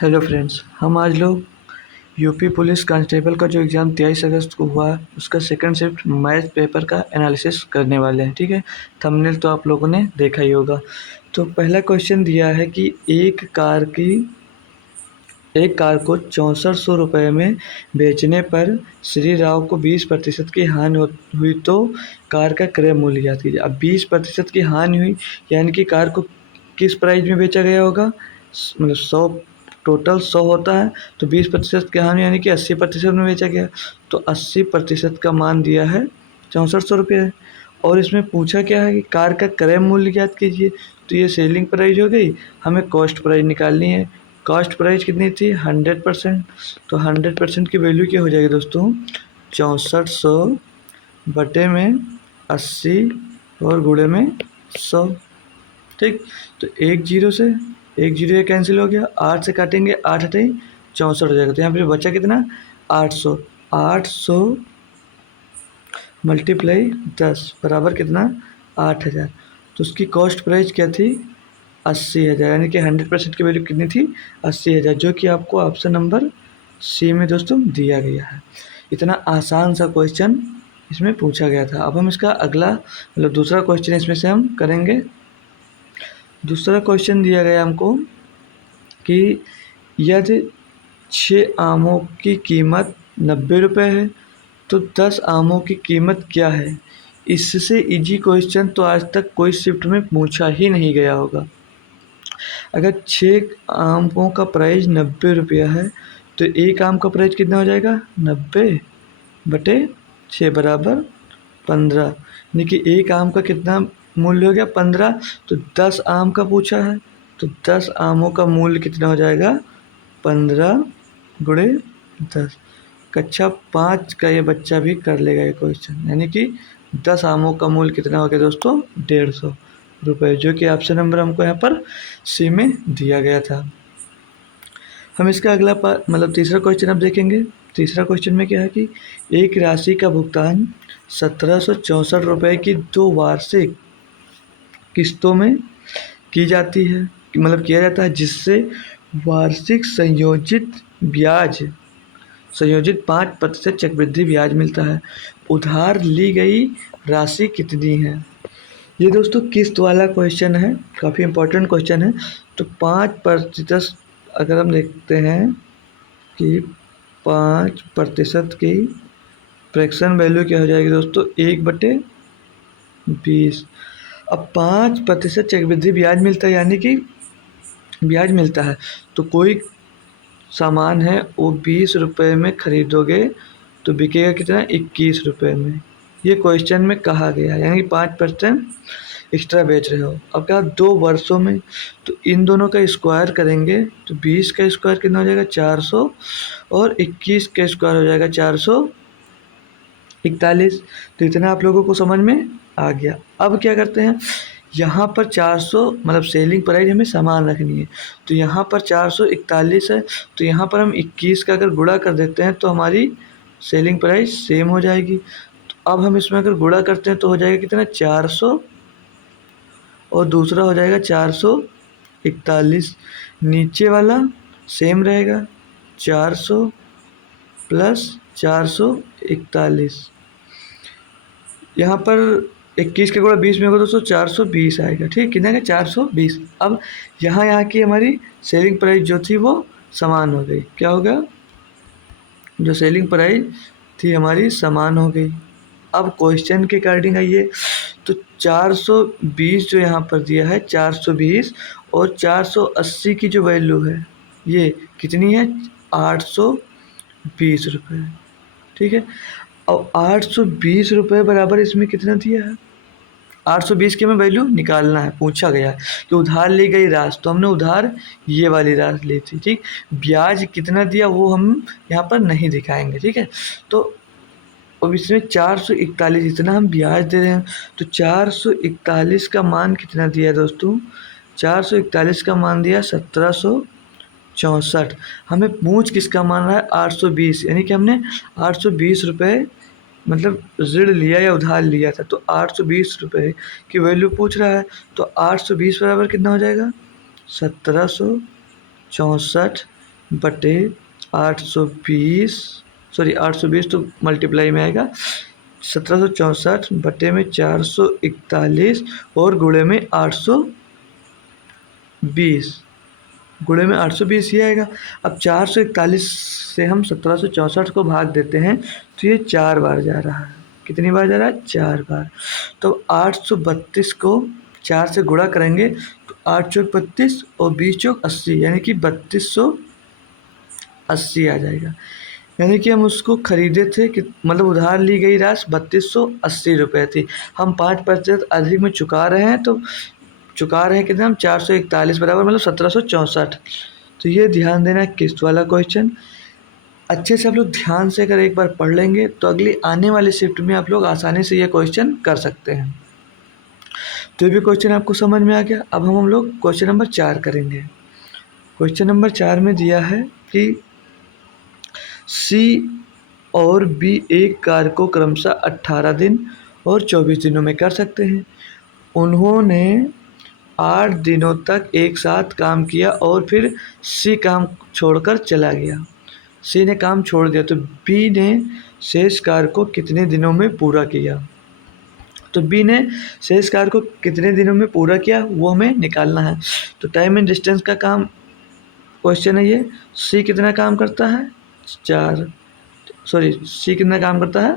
Hello friends, हम आज लोग यूपी पुलिस कांस्टेबल का जो एग्ज़ाम 23 अगस्त को हुआ है उसका सेकंड शिफ्ट मैथ पेपर का एनालिसिस करने वाले हैं। ठीक है, थंबनेल तो आप लोगों ने देखा ही होगा। तो पहला क्वेश्चन दिया है कि एक कार को 6400 रुपये में बेचने पर श्री राव को 20% की हानि हुई तो कार का क्रय मूल्य ज्ञात कीजिए। अब 20% की हानि हुई यानी कि कार को किस प्राइस में बेचा गया होगा, मतलब 100, टोटल 100 होता है तो 20% की हानि यानी कि 80% में बेचा गया। तो 80% का मान दिया है 6400 रुपये। और इसमें पूछा क्या है कि कार का क्रय मूल्य ज्ञात कीजिए। तो ये सेलिंग प्राइस हो गई, हमें कॉस्ट प्राइस निकालनी है। कॉस्ट प्राइस कितनी थी 100%। तो 100% की वैल्यू क्या हो जाएगी दोस्तों, 6400 बटे में 80 और गुणे में 100। ठीक, तो एक जीरो ये कैंसिल हो गया, 8 से काटेंगे 8 हटे 64 हो जाएगा। तो यहाँ पे बचा कितना 800। 800 मल्टीप्लाई 10 बराबर कितना 8000। तो उसकी कॉस्ट प्राइस क्या थी 80,000, यानी कि 100% की वैल्यू कितनी थी 80,000, जो कि आपको ऑप्शन नंबर सी में दोस्तों दिया गया है। इतना आसान सा क्वेश्चन इसमें पूछा गया था। अब हम इसका अगला मतलब दूसरा क्वेश्चन इसमें से हम करेंगे। दूसरा क्वेश्चन दिया गया हमको कि यदि 6 आमों की कीमत 90 रुपये है तो 10 आमों की कीमत क्या है। इससे इजी क्वेश्चन तो आज तक कोई शिफ्ट में पूछा ही नहीं गया होगा। अगर 6 आमों का प्राइस 90 रुपया है तो एक आम का प्राइस कितना हो जाएगा 90/6 बराबर 15, यानी कि एक आम का कितना मूल्य हो गया 15। तो 10 आम का पूछा है तो 10 आमों का मूल्य कितना हो जाएगा 15 गुणे 10। कक्षा 5 का ये बच्चा भी कर लेगा ये क्वेश्चन, यानी कि 10 आमों का मूल्य कितना हो गया दोस्तों 150 रुपये, जो कि ऑप्शन नंबर हमको यहाँ पर सी में दिया गया था। हम इसका अगला मतलब तीसरा क्वेश्चन अब देखेंगे। तीसरा क्वेश्चन में क्या है कि एक राशि का भुगतान 1764 रुपये की 2 वार्षिक किस्तों में की जाती है, मतलब किया जाता है, जिससे वार्षिक संयोजित 5% चक्रवृद्धि ब्याज मिलता है। उधार ली गई राशि कितनी है। ये दोस्तों किस्त वाला क्वेश्चन है, काफ़ी इंपॉर्टेंट क्वेश्चन है। तो 5% अगर हम देखते हैं कि 5% की फ्रैक्शन वैल्यू क्या हो जाएगी दोस्तों 1/20। अब 5% चक्रवृद्धि ब्याज मिलता है, यानी कि ब्याज मिलता है तो कोई सामान है वो 20 रुपये में ख़रीदोगे तो बिकेगा कितना 21 रुपये में। ये क्वेश्चन में कहा गया है, यानी कि 5% एक्स्ट्रा बेच रहे हो। अब क्या 2 वर्षों में, तो इन दोनों का स्क्वायर करेंगे तो 20 का स्क्वायर कितना हो जाएगा 400 और 21 का स्क्वायर हो जाएगा 441। तो इतना आप लोगों को समझ में आ गया। अब क्या करते हैं, यहाँ पर 400 मतलब सेलिंग प्राइस हमें सामान रखनी है, तो यहाँ पर 441 है, तो यहाँ पर हम 21 का अगर गुणा कर देते हैं तो हमारी सेलिंग प्राइस सेम हो जाएगी। तो अब हम इसमें अगर गुणा करते हैं तो हो जाएगा कितना 400 और दूसरा हो जाएगा 441। नीचे वाला सेम रहेगा 400 प्लस 441। यहाँ पर 21 का गुणा 20 में होगा दोस्तों 420 आएगा। ठीक, कितना है 420। अब यहाँ की हमारी सेलिंग प्राइस जो थी वो समान हो गई। क्या हो गया, जो सेलिंग प्राइस थी हमारी समान हो गई। अब क्वेश्चन के अकॉर्डिंग आइए, तो 420 जो यहाँ पर दिया है 420 और 480 की जो वैल्यू है ये कितनी है 820 रुपये। ठीक है, और 820 रुपये बराबर इसमें कितना दिया है 820 की हमें वैल्यू निकालना है। पूछा गया है कि उधार ली गई राशि, तो हमने उधार ये वाली राशि ली थी। ठीक, ब्याज कितना दिया वो हम यहाँ पर नहीं दिखाएंगे। ठीक है, तो अब इसमें 441 इतना हम ब्याज दे रहे हैं, तो 441 का मान कितना दिया दोस्तों 441 का मान दिया 1764। हमें पूछ किसका मान रहा है 820, यानी कि हमने 820 रुपये मतलब ऋण लिया या उधार लिया था, तो 820 रुपये की वैल्यू पूछ रहा है। तो 820 बराबर कितना हो जाएगा 1764 बटे 820, सॉरी 820 तो मल्टीप्लाई में आएगा, 1764 बटे में 441 और गुणे में 820, गुणे में 820 ही आएगा। अब 441 से हम 1764 को भाग देते हैं तो ये 4 बार जा रहा है। कितनी बार जा रहा है? 4 बार। तो 832 को 4 से गुणा करेंगे तो 8 चौक 32 और 20 चौक 80, यानी कि 3280 आ जाएगा। यानी कि हम उसको खरीदे थे कि मतलब उधार ली गई राशि 3280 रुपये थी। हम 5% अधिक में चुका रहे हैं, तो चुका रहे हैं कितना हम? 441 बराबर मतलब 1764। तो ये ध्यान देना, किस्त वाला क्वेश्चन अच्छे से आप लोग ध्यान से अगर एक बार पढ़ लेंगे तो अगली आने वाली शिफ्ट में आप लोग आसानी से ये क्वेश्चन कर सकते हैं। तो ये भी क्वेश्चन आपको समझ में आ गया। अब हम लोग क्वेश्चन नंबर 4 करेंगे। क्वेश्चन नंबर 4 में दिया है कि सी और बी एक कार्य को क्रमशः 18 दिन और 24 दिनों में कर सकते हैं। उन्होंने 8 दिनों तक एक साथ काम किया और फिर सी काम छोड़कर चला गया। सी ने काम छोड़ दिया तो बी ने शेष कार्य को कितने दिनों में पूरा किया? तो बी ने शेष कार्य को कितने दिनों में पूरा किया वो हमें निकालना है। तो टाइम एंड डिस्टेंस का काम क्वेश्चन है ये। सी कितना काम करता है? 4, सॉरी सी कितना काम करता है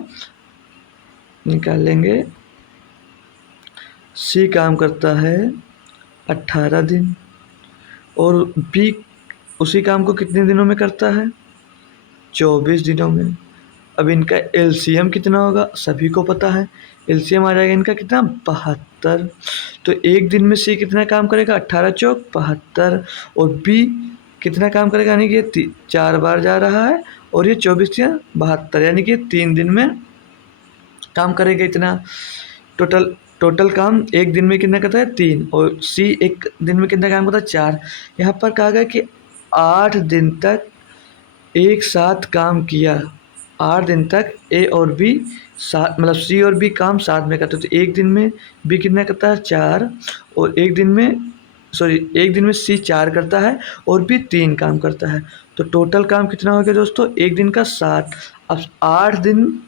निकाल लेंगे। सी काम करता है 18 दिन और बी उसी काम को कितने दिनों में करता है? 24 दिनों में। अब इनका एलसीएम कितना होगा? सभी को पता है, एलसीएम आ जाएगा इनका कितना? 72। तो एक दिन में सी कितना काम करेगा? 18 चौक 72 और बी कितना काम करेगा? यानी कि ये 4 बार जा रहा है और ये 24 या 72, यानी कि 3 दिन में काम करेगा इतना। टोटल काम एक दिन में कितना करता है? 3। और सी एक दिन में कितना काम करता है? 4। यहाँ पर कहा गया कि 8 दिन तक एक साथ काम किया। 8 दिन तक ए और बी साथ मतलब सी और बी काम साथ में करते। तो एक दिन में बी कितना करता है? 4। और एक दिन में सी 4 करता है और बी 3 काम करता है। तो टोटल काम कितना हो गया दोस्तों? एक दिन का 7। अब 8 दिन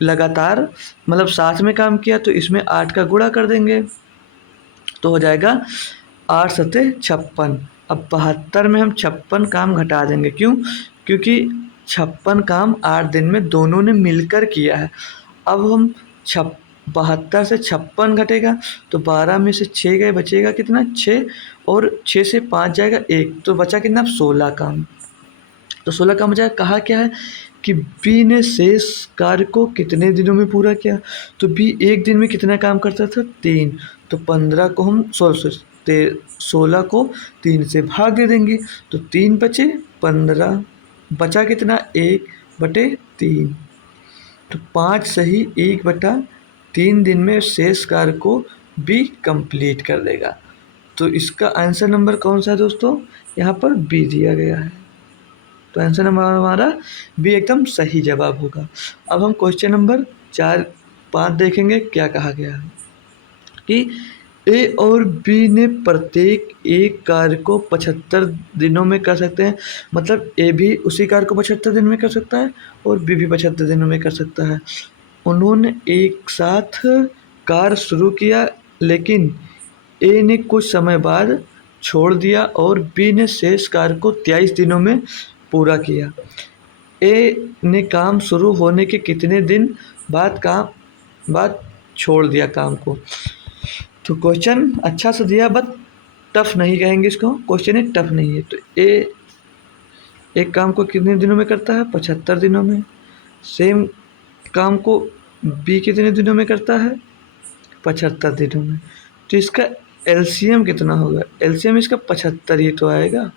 लगातार मतलब साथ में काम किया तो इसमें 8 का गुणा कर देंगे तो हो जाएगा 8 सत्ते 56। अब 72 में हम 56 काम घटा देंगे। क्यों? क्योंकि 56 काम 8 दिन में दोनों ने मिलकर किया है। अब हम 72 से 56 घटेगा तो 12 में से 6 गए, बचेगा कितना? 6 और 6 से 5 जाएगा 1, तो बचा कितना? 16 काम। तो 16 काम बचा। कहा क्या है कि बी ने शेष कार्य को कितने दिनों में पूरा किया? तो बी एक दिन में कितना काम करता था? 3। तो 15 को हम 16 को 3 से भाग दे देंगे तो 3 बचे 15, बचा कितना? 1/3। तो 5 सही 1/3 दिन में शेष कार्य को बी कंप्लीट कर देगा। तो इसका आंसर नंबर कौन सा है दोस्तों? यहाँ पर बी दिया गया है। तो आंसर नंबर हमारा बी एकदम सही जवाब होगा। अब हम क्वेश्चन नंबर 4-5 देखेंगे क्या कहा गया है कि ए और बी ने प्रत्येक एक कार्य को 75 दिनों में कर सकते हैं। मतलब ए भी उसी कार्य को 75 दिन में कर सकता है और बी भी 75 दिनों में कर सकता है। उन्होंने एक साथ कार्य शुरू किया लेकिन ए ने कुछ समय बाद छोड़ दिया और बी ने शेष कार्य को 23 दिनों में पूरा किया। ए ने काम शुरू होने के कितने दिन बाद छोड़ दिया काम को? तो क्वेश्चन अच्छा सा दिया बट टफ नहीं कहेंगे इसको, क्वेश्चन ही टफ नहीं है। तो ए एक काम को कितने दिनों में करता है? 75 दिनों में। सेम काम को बी कितने दिनों में करता है? 75 दिनों में। तो इसका एलसीएम कितना होगा? एलसीएम इसका 75 ही तो आएगा।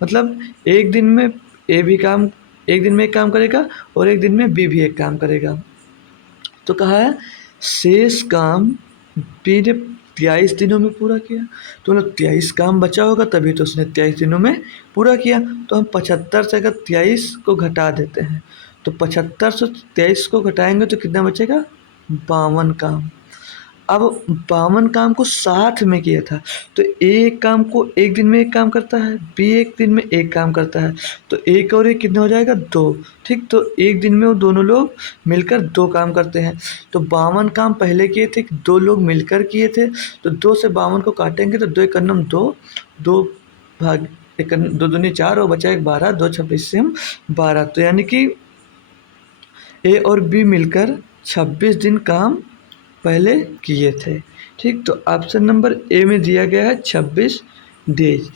मतलब एक दिन में ए भी काम एक दिन में एक काम करेगा और एक दिन में बी भी एक काम करेगा। तो कहा है शेष काम बी ने 23 दिनों में पूरा किया। तो मतलब 23 काम बचा होगा तभी तो उसने 23 दिनों में पूरा किया। तो हम 75 से अगर 23 को घटा देते हैं तो 75 से 23 को घटाएंगे तो कितना बचेगा? 52 काम। अब 52 काम को साथ में किया था, तो एक काम को एक दिन में एक काम करता है, बी एक दिन में एक काम करता है, तो एक और एक कितना हो जाएगा 2। ठीक, तो एक दिन में वो दोनों लोग मिलकर 2 काम करते हैं। तो 52 काम पहले किए थे, 2 लोग मिलकर किए थे, तो 2 से 52 को काटेंगे तो 2 एकम 2, 2 भाग एक, 2 दूनी 4 और बचा एक 12, 2 26 से हम 12, तो यानी कि ए और बी मिलकर 26 दिन काम पहले किए थे। ठीक, तो ऑप्शन नंबर ए में दिया गया है 26 डेज।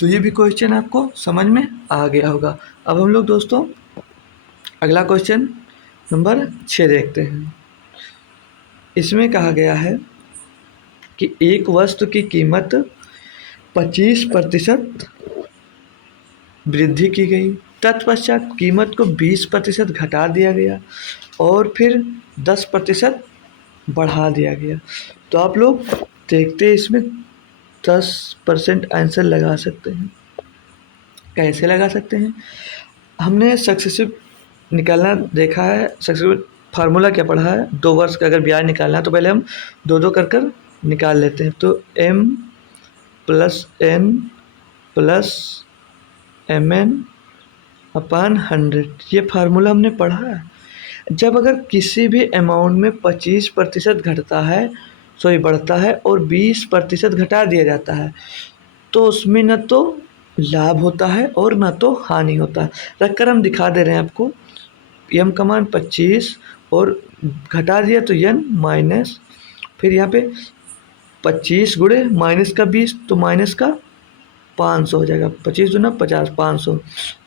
तो ये भी क्वेश्चन आपको समझ में आ गया होगा। अब हम लोग दोस्तों अगला क्वेश्चन नंबर 6 देखते हैं। इसमें कहा गया है कि एक वस्तु की कीमत 25% वृद्धि की गई, तत्पश्चात कीमत को 20% घटा दिया गया और फिर 10% बढ़ा दिया गया। तो आप लोग देखते हैं इसमें 10% आंसर लगा सकते हैं। कैसे लगा सकते हैं? हमने सक्सेसिव निकालना देखा है, सक्सेसिव फार्मूला क्या पढ़ा है, 2 वर्ष का अगर ब्याज निकालना है तो पहले हम 2 कर कर निकाल लेते हैं। तो m plus n plus mn upon 100, ये फार्मूला हमने पढ़ा है। जब अगर किसी भी अमाउंट में 25% घटता है, सॉरी बढ़ता है, और 20% घटा दिया जाता है, तो उसमें न तो लाभ होता है और न तो हानि होता है। रखकर हम दिखा दे रहे हैं आपको। यम का मान 25 और घटा दिया तो यन माइनस, फिर यहाँ पे 25 गुणे माइनस का 20 तो माइनस का 500 हो जाएगा। 25 दूना 50, 500,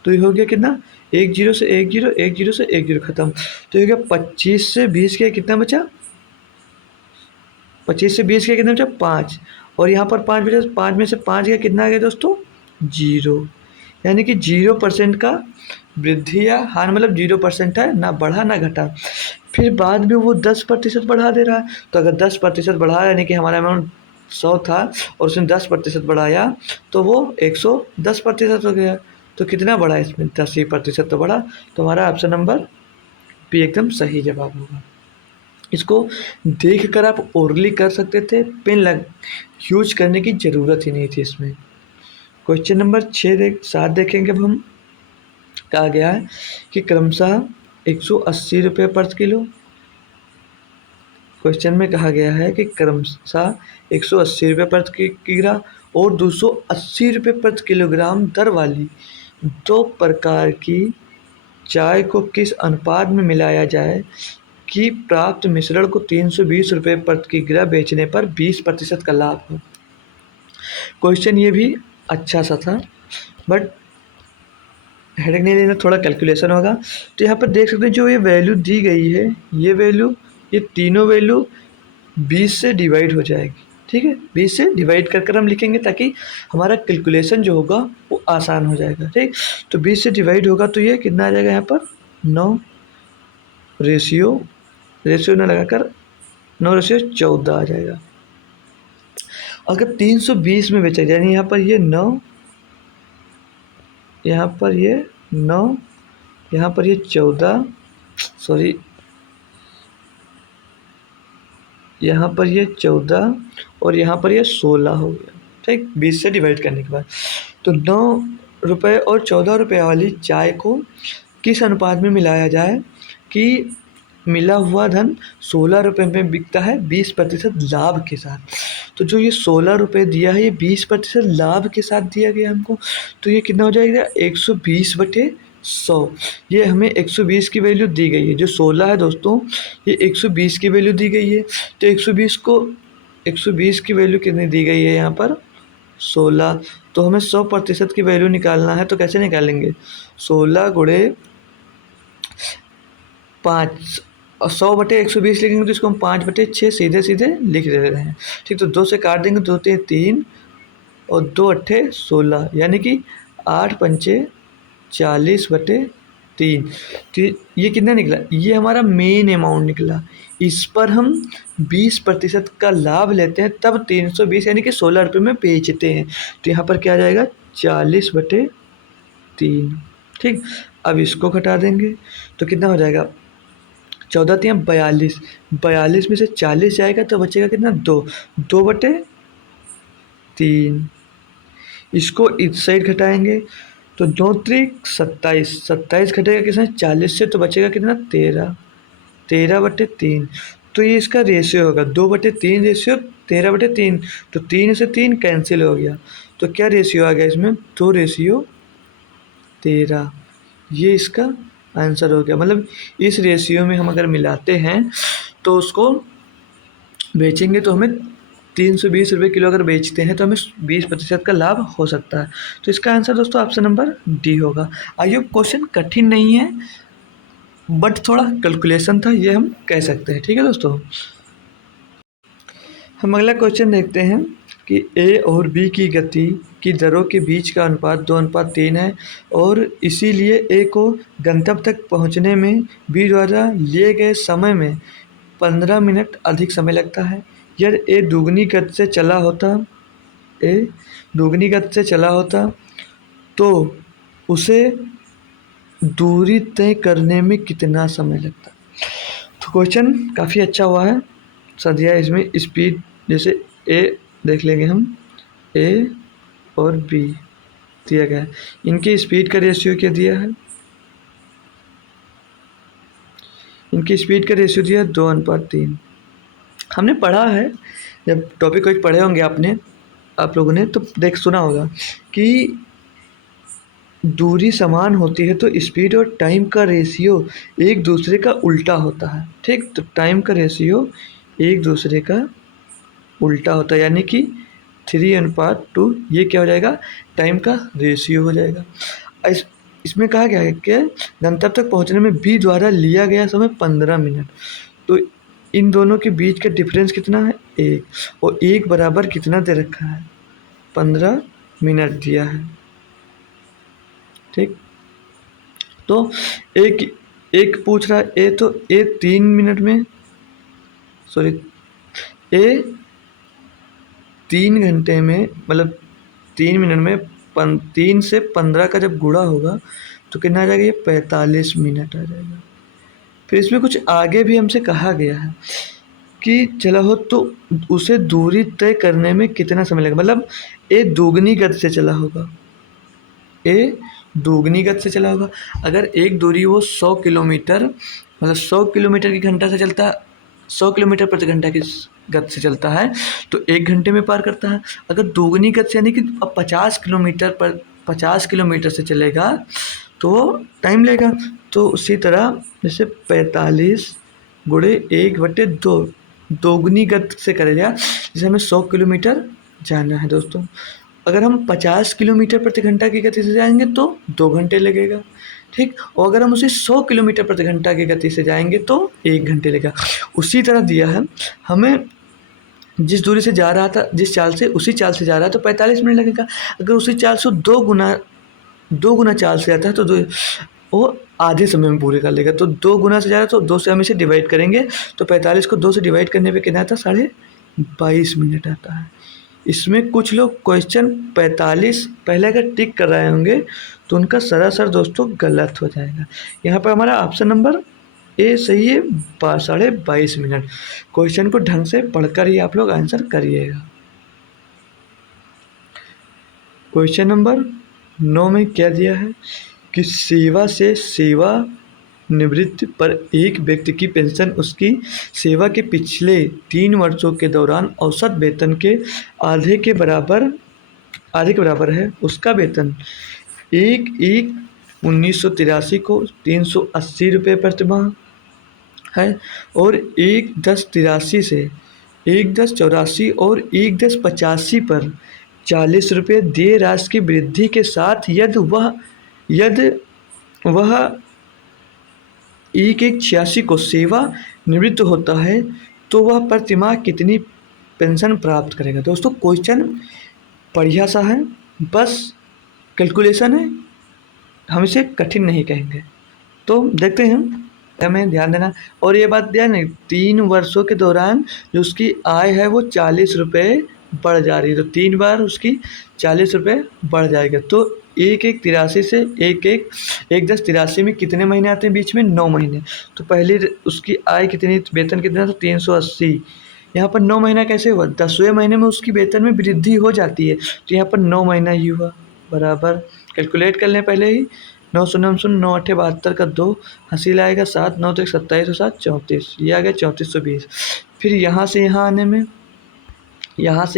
तो ये हो गया कितना, 1 0 से 1 0, 1 0 से 1 0 खत्म। तो ये हो गया 25 से 20 के कितना बचा, 25 से 20 के कितना बचा 5, और यहाँ पर 5 बचा, 5 में से 5 गया कितना आ गया दोस्तों 0। यानी कि 0% का वृद्धि या हानि, मतलब 0% है, ना बढ़ा ना घटा। फिर बाद में वो 10% बढ़ा दे रहा है, तो अगर 10% बढ़ा, यानी कि हमारा अमाउंट 100 था और उसने 10% बढ़ाया तो वो 110% हो गया। तो कितना बढ़ा इसमें, 10% तो बढ़ा। तो हमारा ऑप्शन नंबर बी एकदम सही जवाब होगा। इसको देख कर आप ओरली कर सकते थे, पेन लग यूज करने की ज़रूरत ही नहीं थी इसमें। क्वेश्चन नंबर 7 देखेंगे अब हम। कहा गया है कि क्रमशः 180 रुपये प्रति किलो, क्वेश्चन में कहा गया है कि क्रमशः 180 रुपये प्रति किग्रा और 280 रुपये प्रति किलोग्राम दर वाली 2 प्रकार की चाय को किस अनुपात में मिलाया जाए कि प्राप्त मिश्रण को 320 रुपये प्रति किग्रा बेचने पर 20% का लाभ हो। क्वेश्चन ये भी अच्छा सा था, बट हेडेक नहीं लेना, थोड़ा कैलकुलेशन होगा। तो यहाँ पर देख सकते हैं जो ये वैल्यू दी गई है, ये वैल्यू, ये तीनों वैल्यू 20 से डिवाइड हो जाएगी। ठीक है, 20 से डिवाइड कर कर हम लिखेंगे ताकि हमारा कैलकुलेशन जो होगा वो आसान हो जाएगा। ठीक, तो 20 से डिवाइड होगा तो ये कितना आ जाएगा, यहाँ पर 9 रेशियो ना लगाकर 9/14 आ जाएगा। अगर 320 में बेचा जाए, यानी यहाँ पर ये 9, यहाँ पर ये 9, यहाँ पर ये 14, सॉरी यहाँ पर ये 14 और यहाँ पर ये 16 हो गया। ठीक, 20 से डिवाइड करने के बाद तो 9 रुपये और 14 रुपये वाली चाय को किस अनुपात में मिलाया जाए कि मिला हुआ धन 16 रुपये में बिकता है 20% लाभ के साथ। तो जो ये 16 रुपये दिया है, ये 20% लाभ के साथ दिया गया हमको, तो ये कितना हो जाएगा 120/100। ये हमें 120 की वैल्यू दी गई है, जो 16 है दोस्तों ये 120 की वैल्यू दी गई है। तो 120 की वैल्यू कितनी दी गई है यहाँ पर 16, तो हमें 100% की वैल्यू निकालना है। तो कैसे निकालेंगे, 16 गुणे 5 और 100/120 लिखेंगे तो इसको हम 5/6 सीधे सीधे लिख दे रहे हैं। ठीक, तो 2 से काट देंगे, 2 3 3 और 2 8 16, यानी कि 8 पंचे 40/3। तो ये कितना निकला, ये हमारा मेन अमाउंट निकला। इस पर हम 20% का लाभ लेते हैं, तब 320 यानी कि 16 रुपये में बेचते हैं। तो यहाँ पर क्या आ जाएगा 40/3। ठीक, अब इसको घटा देंगे तो कितना हो जाएगा 14 तिया 42, 42 में से 40 जाएगा तो बचेगा कितना, 2, 2/3। इसको इस साइड घटाएंगे तो 2×3 = 27, 27 घटेगा किसमें, 40 से, तो बचेगा कितना, 13, 13/3। तो ये इसका रेशियो होगा 2/3 रेशियो 13/3। तो 3 से 3 कैंसिल हो गया, तो क्या रेशियो आ गया इसमें, 2/13। ये इसका आंसर हो गया। मतलब इस रेशियो में हम अगर मिलाते हैं तो उसको बेचेंगे तो हमें 320 रुपये किलो अगर बेचते हैं तो हमें 20% का लाभ हो सकता है। तो इसका आंसर दोस्तों ऑप्शन नंबर डी होगा। आई होप क्वेश्चन कठिन नहीं है, बट थोड़ा कैलकुलेशन था, ये हम कह सकते हैं। ठीक है दोस्तों, हम अगला क्वेश्चन देखते हैं कि ए और बी की गति की दरों के बीच का अनुपात 2:3 है और इसीलिए ए को गंतव्य तक पहुंचने में बी द्वारा लिए गए समय में 15 मिनट अधिक समय लगता है। यदि ए दुगनी गति से चला होता तो उसे दूरी तय करने में कितना समय लगता। तो क्वेश्चन काफ़ी अच्छा हुआ है, सदिया इसमें स्पीड, जैसे ए देख लेंगे हम, ए और बी दिया गया है, इनकी स्पीड का रेशियो क्या दिया है, इनकी स्पीड का रेशियो दिया है 2:3। हमने पढ़ा है, जब टॉपिक वाइज पढ़े होंगे आप लोगों ने तो सुना होगा कि दूरी समान होती है तो स्पीड और टाइम का रेशियो एक दूसरे का उल्टा होता है। ठीक, तो टाइम का रेशियो एक दूसरे का उल्टा होता है, यानी कि 3:2। ये क्या हो जाएगा, टाइम का रेशियो हो जाएगा। इसमें कहा गया है कि गंतव्य तक पहुंचने में बी द्वारा लिया गया समय 15 मिनट। तो इन दोनों के बीच का डिफरेंस कितना है, 1, और 1 बराबर कितना दे रखा है, 15 मिनट दिया है। ठीक, तो एक पूछ रहा है ए, तो ए 3 मिनट में, सॉरी, ए 3 घंटे में, मतलब 3 मिनट में 3 से 15 का जब गुणा होगा तो कितना आ जाएगा, ये 45 मिनट आ जाएगा। फिर इसमें कुछ आगे भी हमसे कहा गया है कि चला हो तो उसे दूरी तय करने में कितना समय लगेगा। मतलब ए दोगुनी गति से चला होगा, ए दोगुनी गति से चला होगा। अगर एक दूरी वो 100 किलोमीटर, मतलब 100 किलोमीटर की घंटा से चलता, 100 किलोमीटर प्रति घंटा की गति से चलता है तो 1 घंटे में पार करता है। अगर दोगुनी गति से, यानी कि अब 50 किलोमीटर से चलेगा तो टाइम लेगा। तो उसी तरह जैसे 45 गुणे 1/2, दोगुनी गति से करेगा। जैसे हमें 100 किलोमीटर जाना है दोस्तों, अगर हम 50 किलोमीटर प्रति घंटा की गति से जाएंगे तो 2 घंटे लगेगा। ठीक, और अगर हम उसे 100 किलोमीटर प्रति घंटा की गति से जाएंगे तो 1 घंटे लगेगा। उसी तरह दिया है हमें, जिस दूरी से जा रहा था, जिस चाल से, उसी चाल से जा रहा है तो 45 मिनट लगेगा। अगर उसी चाल से 2 गुना चाल से जाता है तो वो आधे समय में पूरे कर लेगा। तो 2 गुना से जा रहा है तो 2 से हम इसे डिवाइड करेंगे तो 45 को 2 से डिवाइड करने पे कितना आता है, 22.5 मिनट आता है। इसमें कुछ लोग क्वेश्चन 45 पहले अगर टिक कर रहे होंगे तो उनका सरासर दोस्तों गलत हो जाएगा। यहाँ पर हमारा ऑप्शन नंबर ए सही है, 22.5 मिनट। क्वेश्चन को ढंग से पढ़कर ही आप लोग आंसर करिएगा। क्वेश्चन नंबर 9 में क्या दिया है कि सेवा से सेवा निवृत्ति पर एक व्यक्ति की पेंशन उसकी सेवा के पिछले 3 वर्षों के दौरान औसत वेतन के आधे के बराबर है। उसका वेतन 1/1/1983 को 380 रुपये प्रति माह है और 1/10/83 से 1/10/84 और 1/10/85 पर 40 रुपये देय राशि की वृद्धि के साथ यदि वह 1/1/86 को सेवा निवृत्त होता है तो वह प्रतिमाह कितनी पेंशन प्राप्त करेगा। दोस्तों क्वेश्चन बढ़िया सा है, बस कैलकुलेशन है, हम इसे कठिन नहीं कहेंगे। तो देखते हैं, हमें ध्यान देना। और ये बात ध्यान है, 3 वर्षों के दौरान जो उसकी आय है वो 40 रुपये बढ़ जा रही है, तो 3 बार उसकी 40 रुपये बढ़ जाएगा। तो 1/1 83 से 1/10 83 में कितने महीने आते हैं बीच में? 9 महीने। तो पहले उसकी आय कितनी, वेतन कितना था? 380। यहाँ पर 9 महीना कैसे हुआ? 10वें महीने में उसकी वेतन में वृद्धि हो जाती है, तो यहाँ पर 9 महीना ही हुआ। बराबर कैलकुलेट कर लें पहले ही। 9 शून्य शून्य 9 8 72 का 2, हंसी लाएगा 7, 9 तो 27 और 7 34, ये आ गया 3420। फिर यहाँ से यहाँ आने में 1/10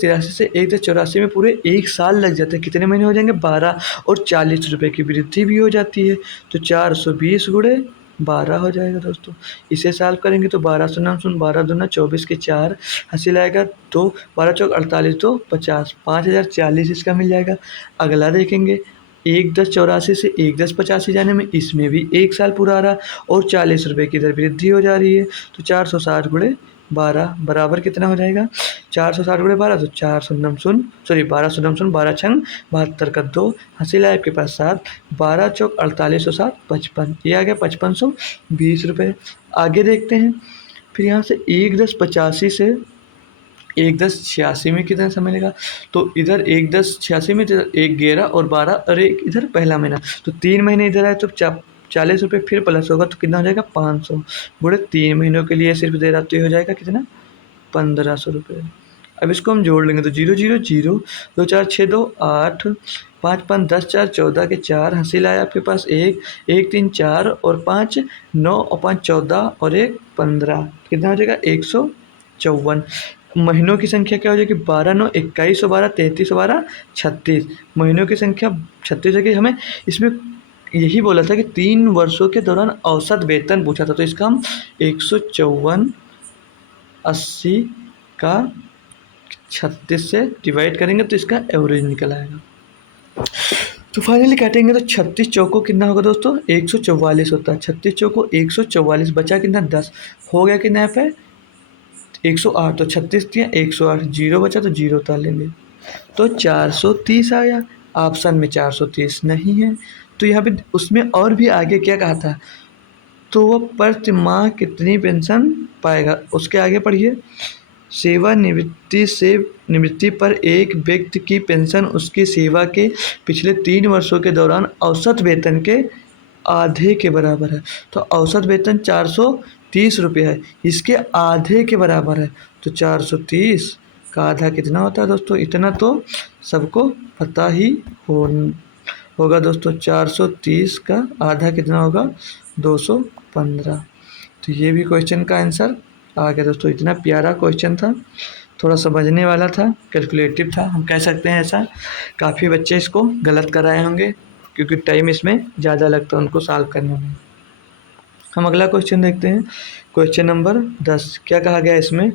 83 से 1/10 84 में पूरे 1 साल लग जाते हैं। कितने महीने हो जाएंगे? 12 और 40 रुपये की वृद्धि भी हो जाती है, तो 420 गुणे 12 हो जाएगा दोस्तों। इसे सॉल्व करेंगे तो 12 शून्य शून्य 12 दूना 24 के 4, हंसी लाएगा 2, 12 चौक 48, 2 50, 5040 इसका मिल जाएगा। अगला देखेंगे 1/10 84 से 1/10 85 जाने में, इसमें भी 1 साल पूरा आ रहा और 40 रुपये की इधर वृद्धि हो जा रही है, तो 460 गुणे 12 बराबर कितना हो जाएगा? 460 गुणे 12, तो 4 शून्य शून्य सॉरी 12 शून्य शून्य 12 छंग 72 का 2, हंसी लाए आपके पास 7, 12 चौक 48 और 7 55, ये आ गया 5520 रुपये। आगे देखते हैं। फिर यहाँ से 1/10 85 से 1/10 86 में कितना समय लेगा? तो इधर 1/10 86 में 1 11 और 12 और एक इधर पहला महीना, तो 3 महीने इधर आए तो 40 रुपये फिर प्लस होगा, तो कितना हो जाएगा? 500 गुणे 3 महीनों के लिए सिर्फ दे रहा, तो ये हो जाएगा कितना? 1500 रुपये। अब इसको हम जोड़ लेंगे तो 0 0 0, 2 4 6 2 8, 5 5 10 4 14 के 4, हंसी लाया आपके पास 1 1 3 4 और 5 9 और 5 14 और 1 15, कितना हो जाएगा? 154। महीनों की संख्या क्या हो जाएगी? 12 9 21 और 12 33 और 12 36, महीनों की संख्या 36 है कि हमें इसमें यही बोला था कि 3 वर्षों के दौरान औसत वेतन पूछा था, तो इसका हम 154/80 का 36 से डिवाइड करेंगे तो इसका एवरेज निकल आएगा। तो फाइनली काटेंगे तो 36 चौको कितना होगा दोस्तों? 144 होता है। 36 चौको 144, बचा कितना? 10 हो गया कितना यहाँ पे? 108, तो 36 दिया 108, जीरो बचा तो जीरो उतार लेंगे, तो 430 आया। ऑप्शन में 430 नहीं है, तो यहाँ पे उसमें और भी आगे क्या कहा था? तो वह प्रति माह कितनी पेंशन पाएगा? उसके आगे पढ़िए। सेवानिवृत्ति से निवृत्ति पर एक व्यक्ति की पेंशन उसकी सेवा के पिछले 3 वर्षों के दौरान औसत वेतन के आधे के बराबर है। तो औसत वेतन 430 रुपये है, इसके आधे के बराबर है, तो 430 का आधा कितना होता है दोस्तों? इतना तो सबको पता ही होगा दोस्तों। 430 का आधा कितना होगा? 215। तो ये भी क्वेश्चन का आंसर आ गया दोस्तों। इतना प्यारा क्वेश्चन था, थोड़ा समझने वाला था, कैलकुलेटिव था, हम कह सकते हैं ऐसा। काफ़ी बच्चे इसको गलत कराए होंगे क्योंकि टाइम इसमें ज़्यादा लगता है उनको सॉल्व करने में। हम अगला क्वेश्चन देखते हैं। क्वेश्चन नंबर 10 क्या कहा गया इसमें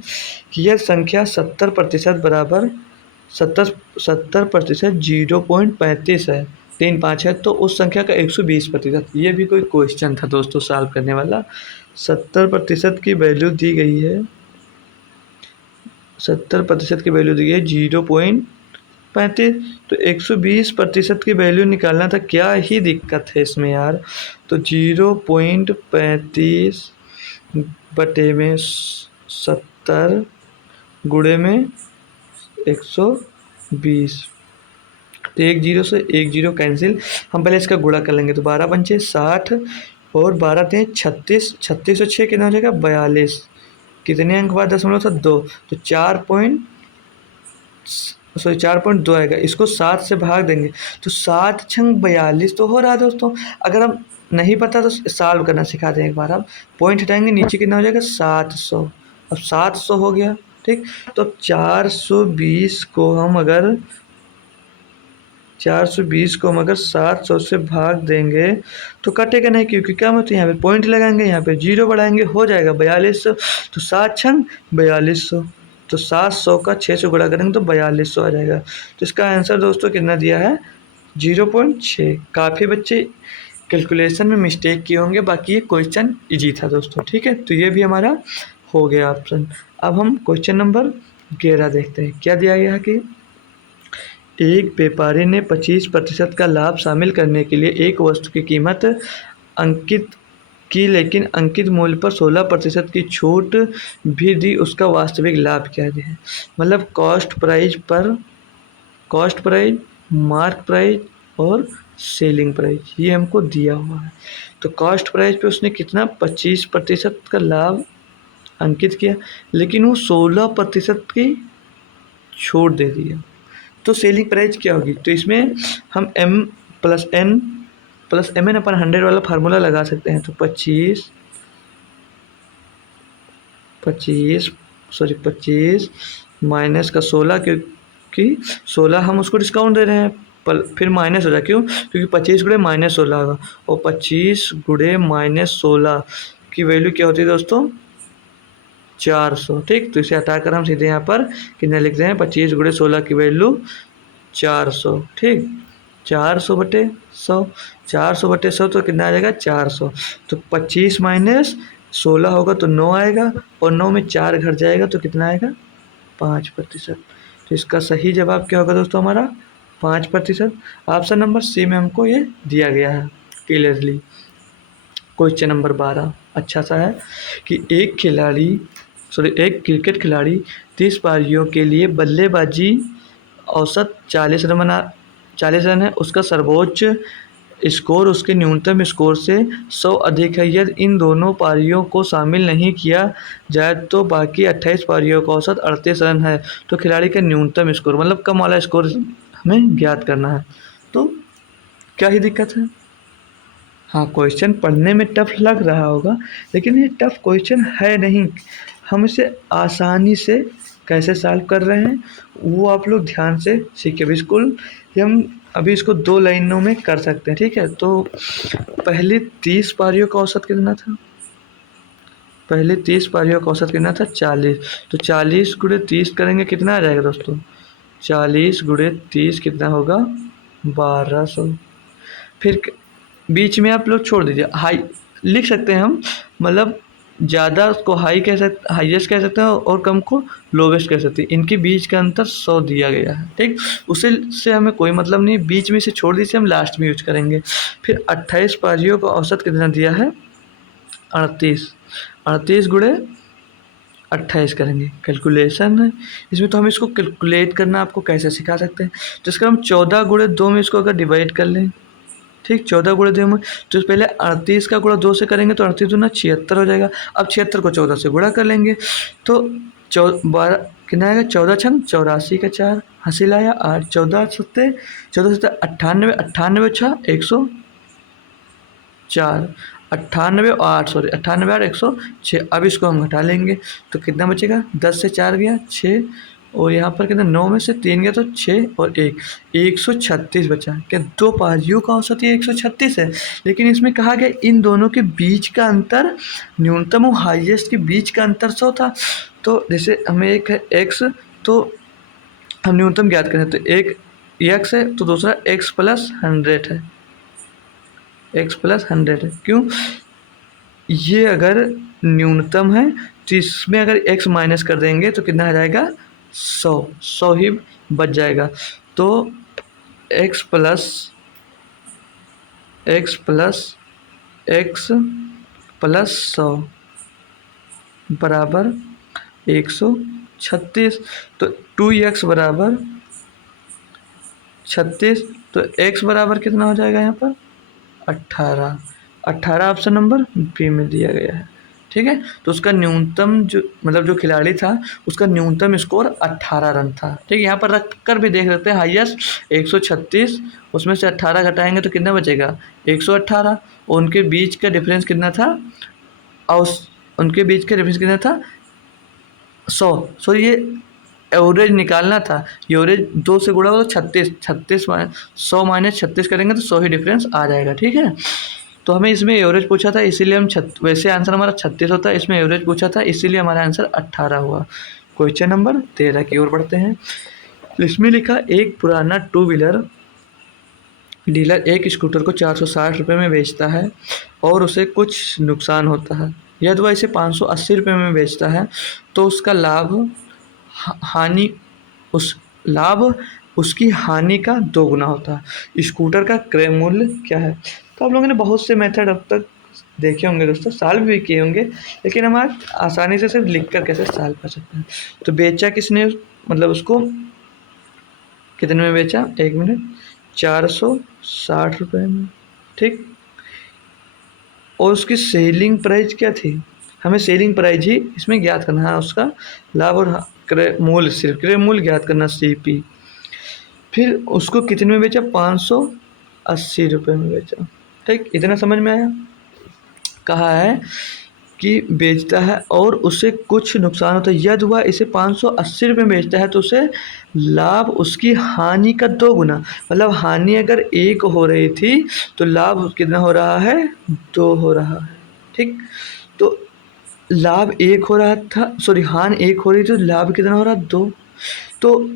कि यह संख्या 70% बराबर 70% 0.35 है, 3 5 है, तो उस संख्या का 120%। ये भी कोई क्वेश्चन था दोस्तों सॉल्व करने वाला। 70% की वैल्यू दी गई है, 70% की वैल्यू दी गई है 0.35, तो 120% की वैल्यू निकालना था। क्या ही दिक्कत है इसमें यार? तो 0.35 बटे में 70 गुणे में 120, तो 1 0 से 1 0 कैंसिल। हम पहले इसका गुणा कर लेंगे, तो 12 पंचे 60 और 12 थे 36, 36 और 6 कितना हो जाएगा? 42। कितने अंक बाद 0.2, तो 4.2 आएगा। इसको 7 से भाग देंगे तो 7 छंग 42 तो हो रहा है दोस्तों। अगर हम नहीं पता तो सॉल्व करना सिखा दें एक बार। हम पॉइंट हटाएंगे, नीचे कितना हो जाएगा? 700। अब 700 हो गया, ठीक। तो 420 को हम अगर 700 से भाग देंगे तो कटेगा नहीं, क्योंकि क्या मतलब यहाँ पे पॉइंट लगाएंगे, यहाँ पे जीरो बढ़ाएंगे, हो जाएगा 4200। तो 7 छंग 4200, तो 700 का 6 से गुणा करेंगे तो 4200 आ जाएगा। तो इसका आंसर दोस्तों कितना दिया है? 0.6। काफ़ी बच्चे कैलकुलेशन में मिस्टेक किए होंगे, बाकी ये क्वेश्चन ईजी था दोस्तों, ठीक है। तो ये भी हमारा हो गया ऑप्शन। अब हम क्वेश्चन नंबर 11 देखते हैं। क्या दिया गया है कि एक व्यापारी ने 25% का लाभ शामिल करने के लिए एक वस्तु की कीमत अंकित की, लेकिन अंकित मूल्य पर 16% की छूट भी दी, उसका वास्तविक लाभ क्या है। मतलब कॉस्ट प्राइस, मार्क प्राइस और सेलिंग प्राइस ये हमको दिया हुआ है। तो कॉस्ट प्राइस पे उसने कितना 25% का लाभ अंकित किया, लेकिन वो 16% की छूट दे दिया। तो सेलिंग प्राइस क्या होगी, तो इसमें हम M+N+MN/100 वाला फार्मूला लगा सकते हैं। तो 25 माइनस का 16, क्योंकि 16 हम उसको डिस्काउंट दे रहे हैं, फिर माइनस हो जाए, क्यों, क्योंकि 25 गुणे -16 होगा, और 25 गुणे -16 की वैल्यू क्या होती है दोस्तों, 400। ठीक, तो इसे हटाकर हम सीधे यहाँ पर कितने लिख रहे हैं, 25 गुणे 16 की वैल्यू 400। ठीक, 400/100, 400/100 तो कितना आ जाएगा 400। तो 25 माइनस 16 होगा तो 9 आएगा, और 9 में 4 घट जाएगा तो कितना आएगा 5%। तो इसका सही जवाब क्या होगा दोस्तों, हमारा 5%। ऑप्शन नंबर सी में हमको ये दिया गया है क्लियरली। क्वेश्चन नंबर 12 अच्छा सा है कि एक क्रिकेट खिलाड़ी 30 पारियों के लिए बल्लेबाजी औसत 40 रन है, उसका सर्वोच्च स्कोर उसके न्यूनतम स्कोर से 100 अधिक है। यदि इन दोनों पारियों को शामिल नहीं किया जाए तो बाकी 28 पारियों का औसत 38 रन है। तो खिलाड़ी का न्यूनतम स्कोर मतलब कम वाला स्कोर हमें ज्ञात करना है। तो क्या ही दिक्कत है। हाँ, क्वेश्चन पढ़ने में टफ लग रहा होगा, लेकिन ये टफ क्वेश्चन है नहीं। हम इसे आसानी से कैसे सॉल्व कर रहे हैं वो आप लोग ध्यान से सीखिए। बिल्कुल हम अभी इसको 2 लाइनों में कर सकते हैं। ठीक है, तो पहले 30 पारियों का औसत कितना था, पहले 30 पारियों का औसत कितना था 40। तो 40 गुणे 30 करेंगे कितना आ जाएगा दोस्तों, 40 गुणे 30 कितना होगा 1200। फिर बीच में आप लोग छोड़ दीजिए, हाई लिख सकते हैं हम, मतलब ज़्यादा को हाईएस्ट कह सकते हैं और कम को लोवेस्ट कह सकते हैं। इनके बीच का अंतर 100 दिया गया है। ठीक, उसे से हमें कोई मतलब नहीं, बीच में से छोड़ दीजिए, हम लास्ट में यूज करेंगे। फिर 28 पारियों का औसत कितना दिया है 38, 38 गुणे 28 करेंगे, कैलकुलेशन है इसमें। तो हम इसको कैलकुलेट करना आपको कैसे सिखा सकते हैं। तो इसका हम 14 गुणे 2 में इसको अगर डिवाइड कर लें, ठीक, 14 गुणे 2 में, तो पहले 38 का गुणा 2 से करेंगे तो 38 दूना 76 हो जाएगा। अब 76 को 14 से गुणा कर लेंगे तो 12 कितना आएगा, 14 छंग 84 का 4 हासिल आया 8, 14 सत्ते 98, 98 छः 104, 98 और 8 सॉरी 98 और 106। अब इसको हम घटा लेंगे तो कितना बचेगा, 10 से 4 गया 6, और यहाँ पर कितना 9 में से 3 गया तो 6 और 1, 136 बचा। क्या 2 पारियों का औसत ये 136 है, लेकिन इसमें कहा गया इन दोनों के बीच का अंतर, न्यूनतम और हाईएस्ट के बीच का अंतर 100 था। तो जैसे हमें एक है x, तो हम न्यूनतम ज्ञात करें तो एक x है तो दूसरा x+100 है, x+100 है। क्यों, ये अगर न्यूनतम है तो इसमें अगर x माइनस कर देंगे तो कितना आ जाएगा 100 ही बच जाएगा। तो x प्लस x 100 बराबर 136। तो 2x बराबर 36, तो x बराबर कितना हो जाएगा यहाँ पर 18 ऑप्शन नंबर बी में दिया गया है। ठीक है, तो उसका न्यूनतम जो खिलाड़ी था उसका न्यूनतम स्कोर 18 रन था। ठीक है, यहाँ पर रख कर भी देख सकते हैं, हाईएस्ट 136, उसमें से 18 घटाएंगे तो कितना बचेगा 118, और उनके बीच का डिफरेंस कितना था, और उनके बीच का डिफरेंस कितना था 100। सो ये एवरेज निकालना था, ये एवरेज 2 से गुणा हो तो 36 100 माइनस 36 करेंगे तो 100 ही डिफरेंस आ जाएगा। ठीक है, तो हमें इसमें एवरेज पूछा था इसीलिए हम वैसे आंसर हमारा 36 होता है, इसमें एवरेज पूछा था इसीलिए हमारा आंसर 18 हुआ। क्वेश्चन नंबर 13 की ओर बढ़ते हैं। इसमें लिखा एक पुराना 2 व्हीलर डीलर एक स्कूटर को 460 रुपये में बेचता है और उसे कुछ नुकसान होता है। यदि वह इसे 580 रुपये में बेचता है तो उसका लाभ उसकी हानि का 2 गुना होता है। स्कूटर का क्रय मूल्य क्या है। तो आप लोगों ने बहुत से मेथड अब तक देखे होंगे दोस्तों, सॉल्व भी किए होंगे, लेकिन हम आज आसानी से सिर्फ लिख कर कैसे सॉल्व कर सकते हैं। तो बेचा किसने, मतलब उसको कितने में बेचा, 1 मिनट, 460 रुपये में, ठीक। और उसकी सेलिंग प्राइस क्या थी, हमें सेलिंग प्राइस ही इसमें ज्ञात करना है, उसका लाभ और क्रय मूल्य, सिर्फ क्रय मूल्य ज्ञात करना, CP। फिर उसको कितने में बेचा, 580 रुपये में बेचा, ठीक। इतना समझ में आया। कहा है कि बेचता है और उसे कुछ नुकसान होता है, यदि वह इसे 580 रुपये में बेचता है तो उसे लाभ उसकी हानि का 2 गुना, मतलब हानि अगर 1 हो रही थी तो लाभ कितना हो रहा है, 2 हो रहा है, ठीक। तो लाभ 1 हो रहा था, सॉरी हानि 1 हो रही थी, तो लाभ कितना हो रहा, 2। तो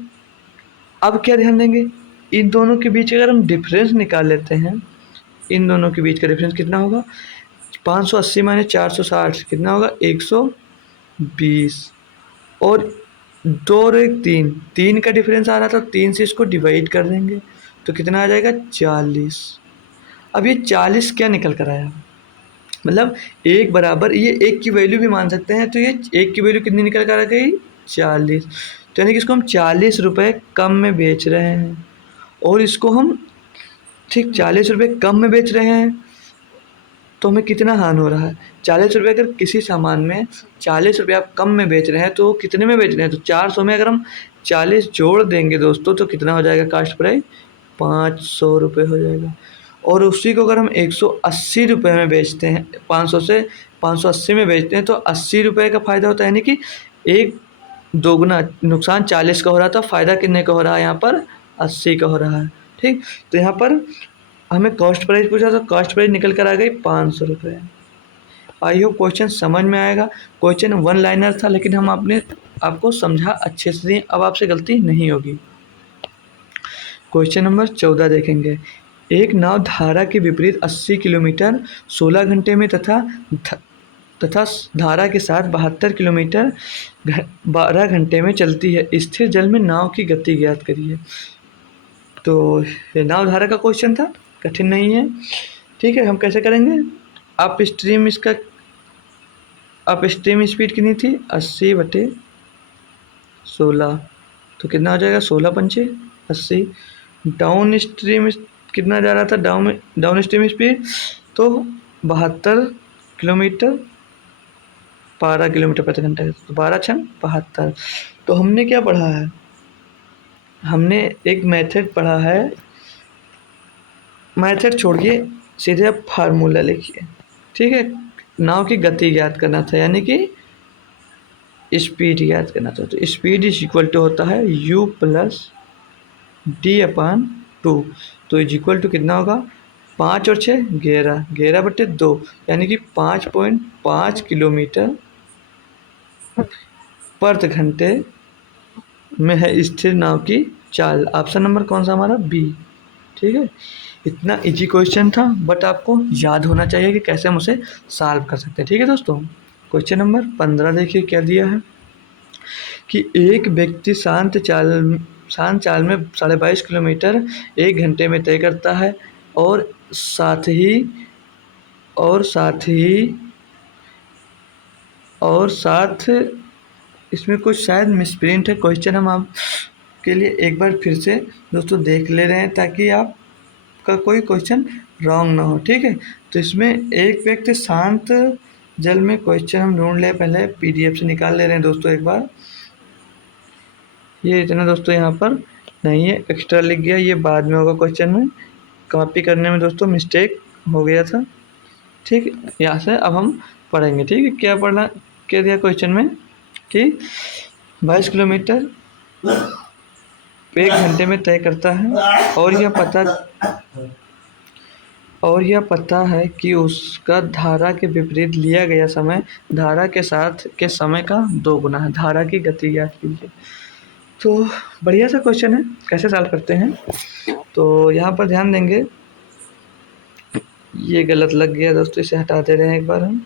अब क्या ध्यान देंगे, इन दोनों के बीच अगर हम डिफरेंस निकाल लेते हैं, इन दोनों के बीच का डिफरेंस कितना होगा, 580 माइनस 460 कितना होगा, 120। और 2 और 1 3, 3 का डिफरेंस आ रहा था, 3 से इसको डिवाइड कर देंगे तो कितना आ जाएगा, 40। अब ये 40 क्या निकल कर आया, मतलब 1 बराबर, ये 1 की वैल्यू भी मान सकते हैं, तो ये 1 की वैल्यू कितनी निकल कर आ गई, 40। तो यानी कि इसको हम 40 रुपये कम में बेच रहे हैं, और इसको हम, ठीक, 40 रुपये कम में बेच रहे हैं, तो हमें कितना हानि हो रहा है, 40 रुपये, अगर किसी सामान में 40 रुपये आप कम में बेच रहे हैं तो कितने में बेच रहे हैं, तो 400 में अगर हम 40 जोड़ देंगे दोस्तों तो कितना हो जाएगा कास्ट प्राइस, 500 रुपये हो जाएगा। और उसी को अगर हम 180 रुपये में बेचते हैं, 500 से 580 में बेचते हैं तो 80 रुपये का फ़ायदा होता है, यानी कि एक 2 गुना, नुकसान 40 का हो रहा था, फ़ायदा कितने का हो रहा है, यहाँ पर 80 का हो रहा है, ठीक। तो यहाँ पर हमें कॉस्ट प्राइस पूछा तो कॉस्ट प्राइस निकल कर आ गई 500 रुपये। आई होप क्वेश्चन समझ में आएगा। क्वेश्चन 1 लाइनर था, लेकिन हम आपने आपको समझा अच्छे से दिए, अब आपसे गलती नहीं होगी। क्वेश्चन नंबर 14 देखेंगे। एक नाव धारा के विपरीत 80 किलोमीटर 16 घंटे में तथा धारा के साथ 72 किलोमीटर 12 घंटे में चलती है। स्थिर जल में नाव की गति ज्ञात करिए। तो ये नाव धारा का क्वेश्चन था, कठिन नहीं है, ठीक है। हम कैसे करेंगे, अप स्ट्रीम स्पीड कितनी थी, 80/16, तो कितना हो जाएगा, 16×5 80। डाउन स्ट्रीम कितना जा रहा था, डाउन स्ट्रीम स्पीड तो 72 किलोमीटर 12 किलोमीटर प्रति घंटा, तो 12×6 = 72। तो हमने क्या पढ़ा है, हमने एक मेथड पढ़ा है, मेथड छोड़िए, सीधे आप फार्मूला लिखिए, ठीक है। नाव की गति ज्ञात करना था, यानी कि स्पीड ज्ञात करना था, तो स्पीड इज इक्वल टू होता है u + d/2। तो इज इक्वल टू कितना होगा, 5 और 6 11, 11/2, यानी कि 5.5 किलोमीटर प्रति घंटे में है स्थिर नाव की चाल। ऑप्शन नंबर कौन सा हमारा, बी, ठीक है। इतना इजी क्वेश्चन था, बट आपको याद होना चाहिए कि कैसे हम उसे सॉल्व कर सकते हैं, ठीक है दोस्तों। क्वेश्चन नंबर 15 देखिए क्या दिया है कि एक व्यक्ति शांत चाल में 22.5 किलोमीटर 1 घंटे में तय करता है, और साथ ही इसमें कुछ शायद मिसप्रिंट है क्वेश्चन, हम आपके लिए एक बार फिर से दोस्तों देख ले रहे हैं ताकि आपका कोई क्वेश्चन रॉन्ग ना हो, ठीक है। तो इसमें एक व्यक्ति शांत जल में, क्वेश्चन हम ढूंढ ले, पहले PDF से निकाल ले रहे हैं दोस्तों एक बार। ये इतना दोस्तों यहाँ पर नहीं है, एक्स्ट्रा लिख गया, ये बाद में होगा क्वेश्चन में, कॉपी करने में दोस्तों मिस्टेक हो गया था, ठीक। यहाँ से अब हम पढ़ेंगे, ठीक है। क्या दिया क्वेश्चन में, ठीक, 22 किलोमीटर 1 घंटे में तय करता है, और यह पता है कि उसका धारा के विपरीत लिया गया समय धारा के साथ के समय का 2 गुना है। धारा की गति ज्ञात कीजिए। तो बढ़िया सा क्वेश्चन है, कैसे सॉल्व करते हैं, तो यहाँ पर ध्यान देंगे, ये गलत लग गया दोस्तों, इसे हटा दे रहे हैं एक बार हम,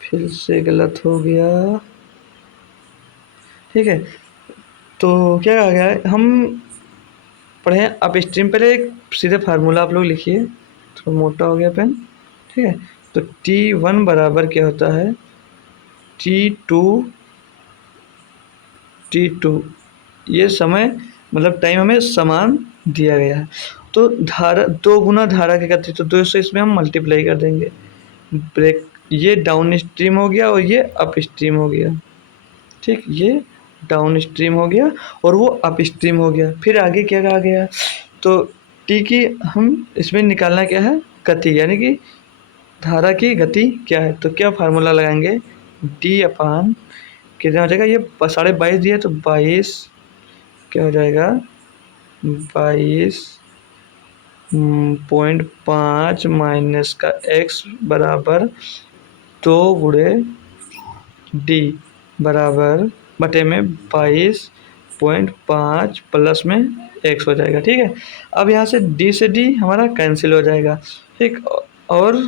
फिर से गलत हो गया, ठीक है। तो क्या आ गया है, हम पढ़े अप स्ट्रीम, पहले एक सीधे फार्मूला आप लोग लिखिए, थोड़ा मोटा हो गया पेन, ठीक है। तो T1 बराबर क्या होता है, T2, T2, ये समय मतलब टाइम हमें समान दिया गया है। तो धारा 2 गुना धारा क्या करती है, तो 2 से इसमें हम मल्टीप्लाई कर देंगे। ब्रेक, ये डाउन स्ट्रीम हो गया और ये अप स्ट्रीम हो गया, ठीक। ये डाउन स्ट्रीम हो गया और वो अप स्ट्रीम हो गया। फिर आगे क्या कहा गया, तो टी की हम इसमें निकालना क्या है, गति, यानी कि धारा की गति क्या है। तो क्या फार्मूला लगाएंगे, डी अपान कितना हो जाएगा, ये 22.5 दिया तो 22 क्या हो जाएगा, 22.5 माइनस का एक्स बराबर 2 गुणे डी बराबर बटे में 22.5 प्लस में एक्स हो जाएगा, ठीक है। अब यहाँ से डी हमारा कैंसिल हो जाएगा, ठीक। और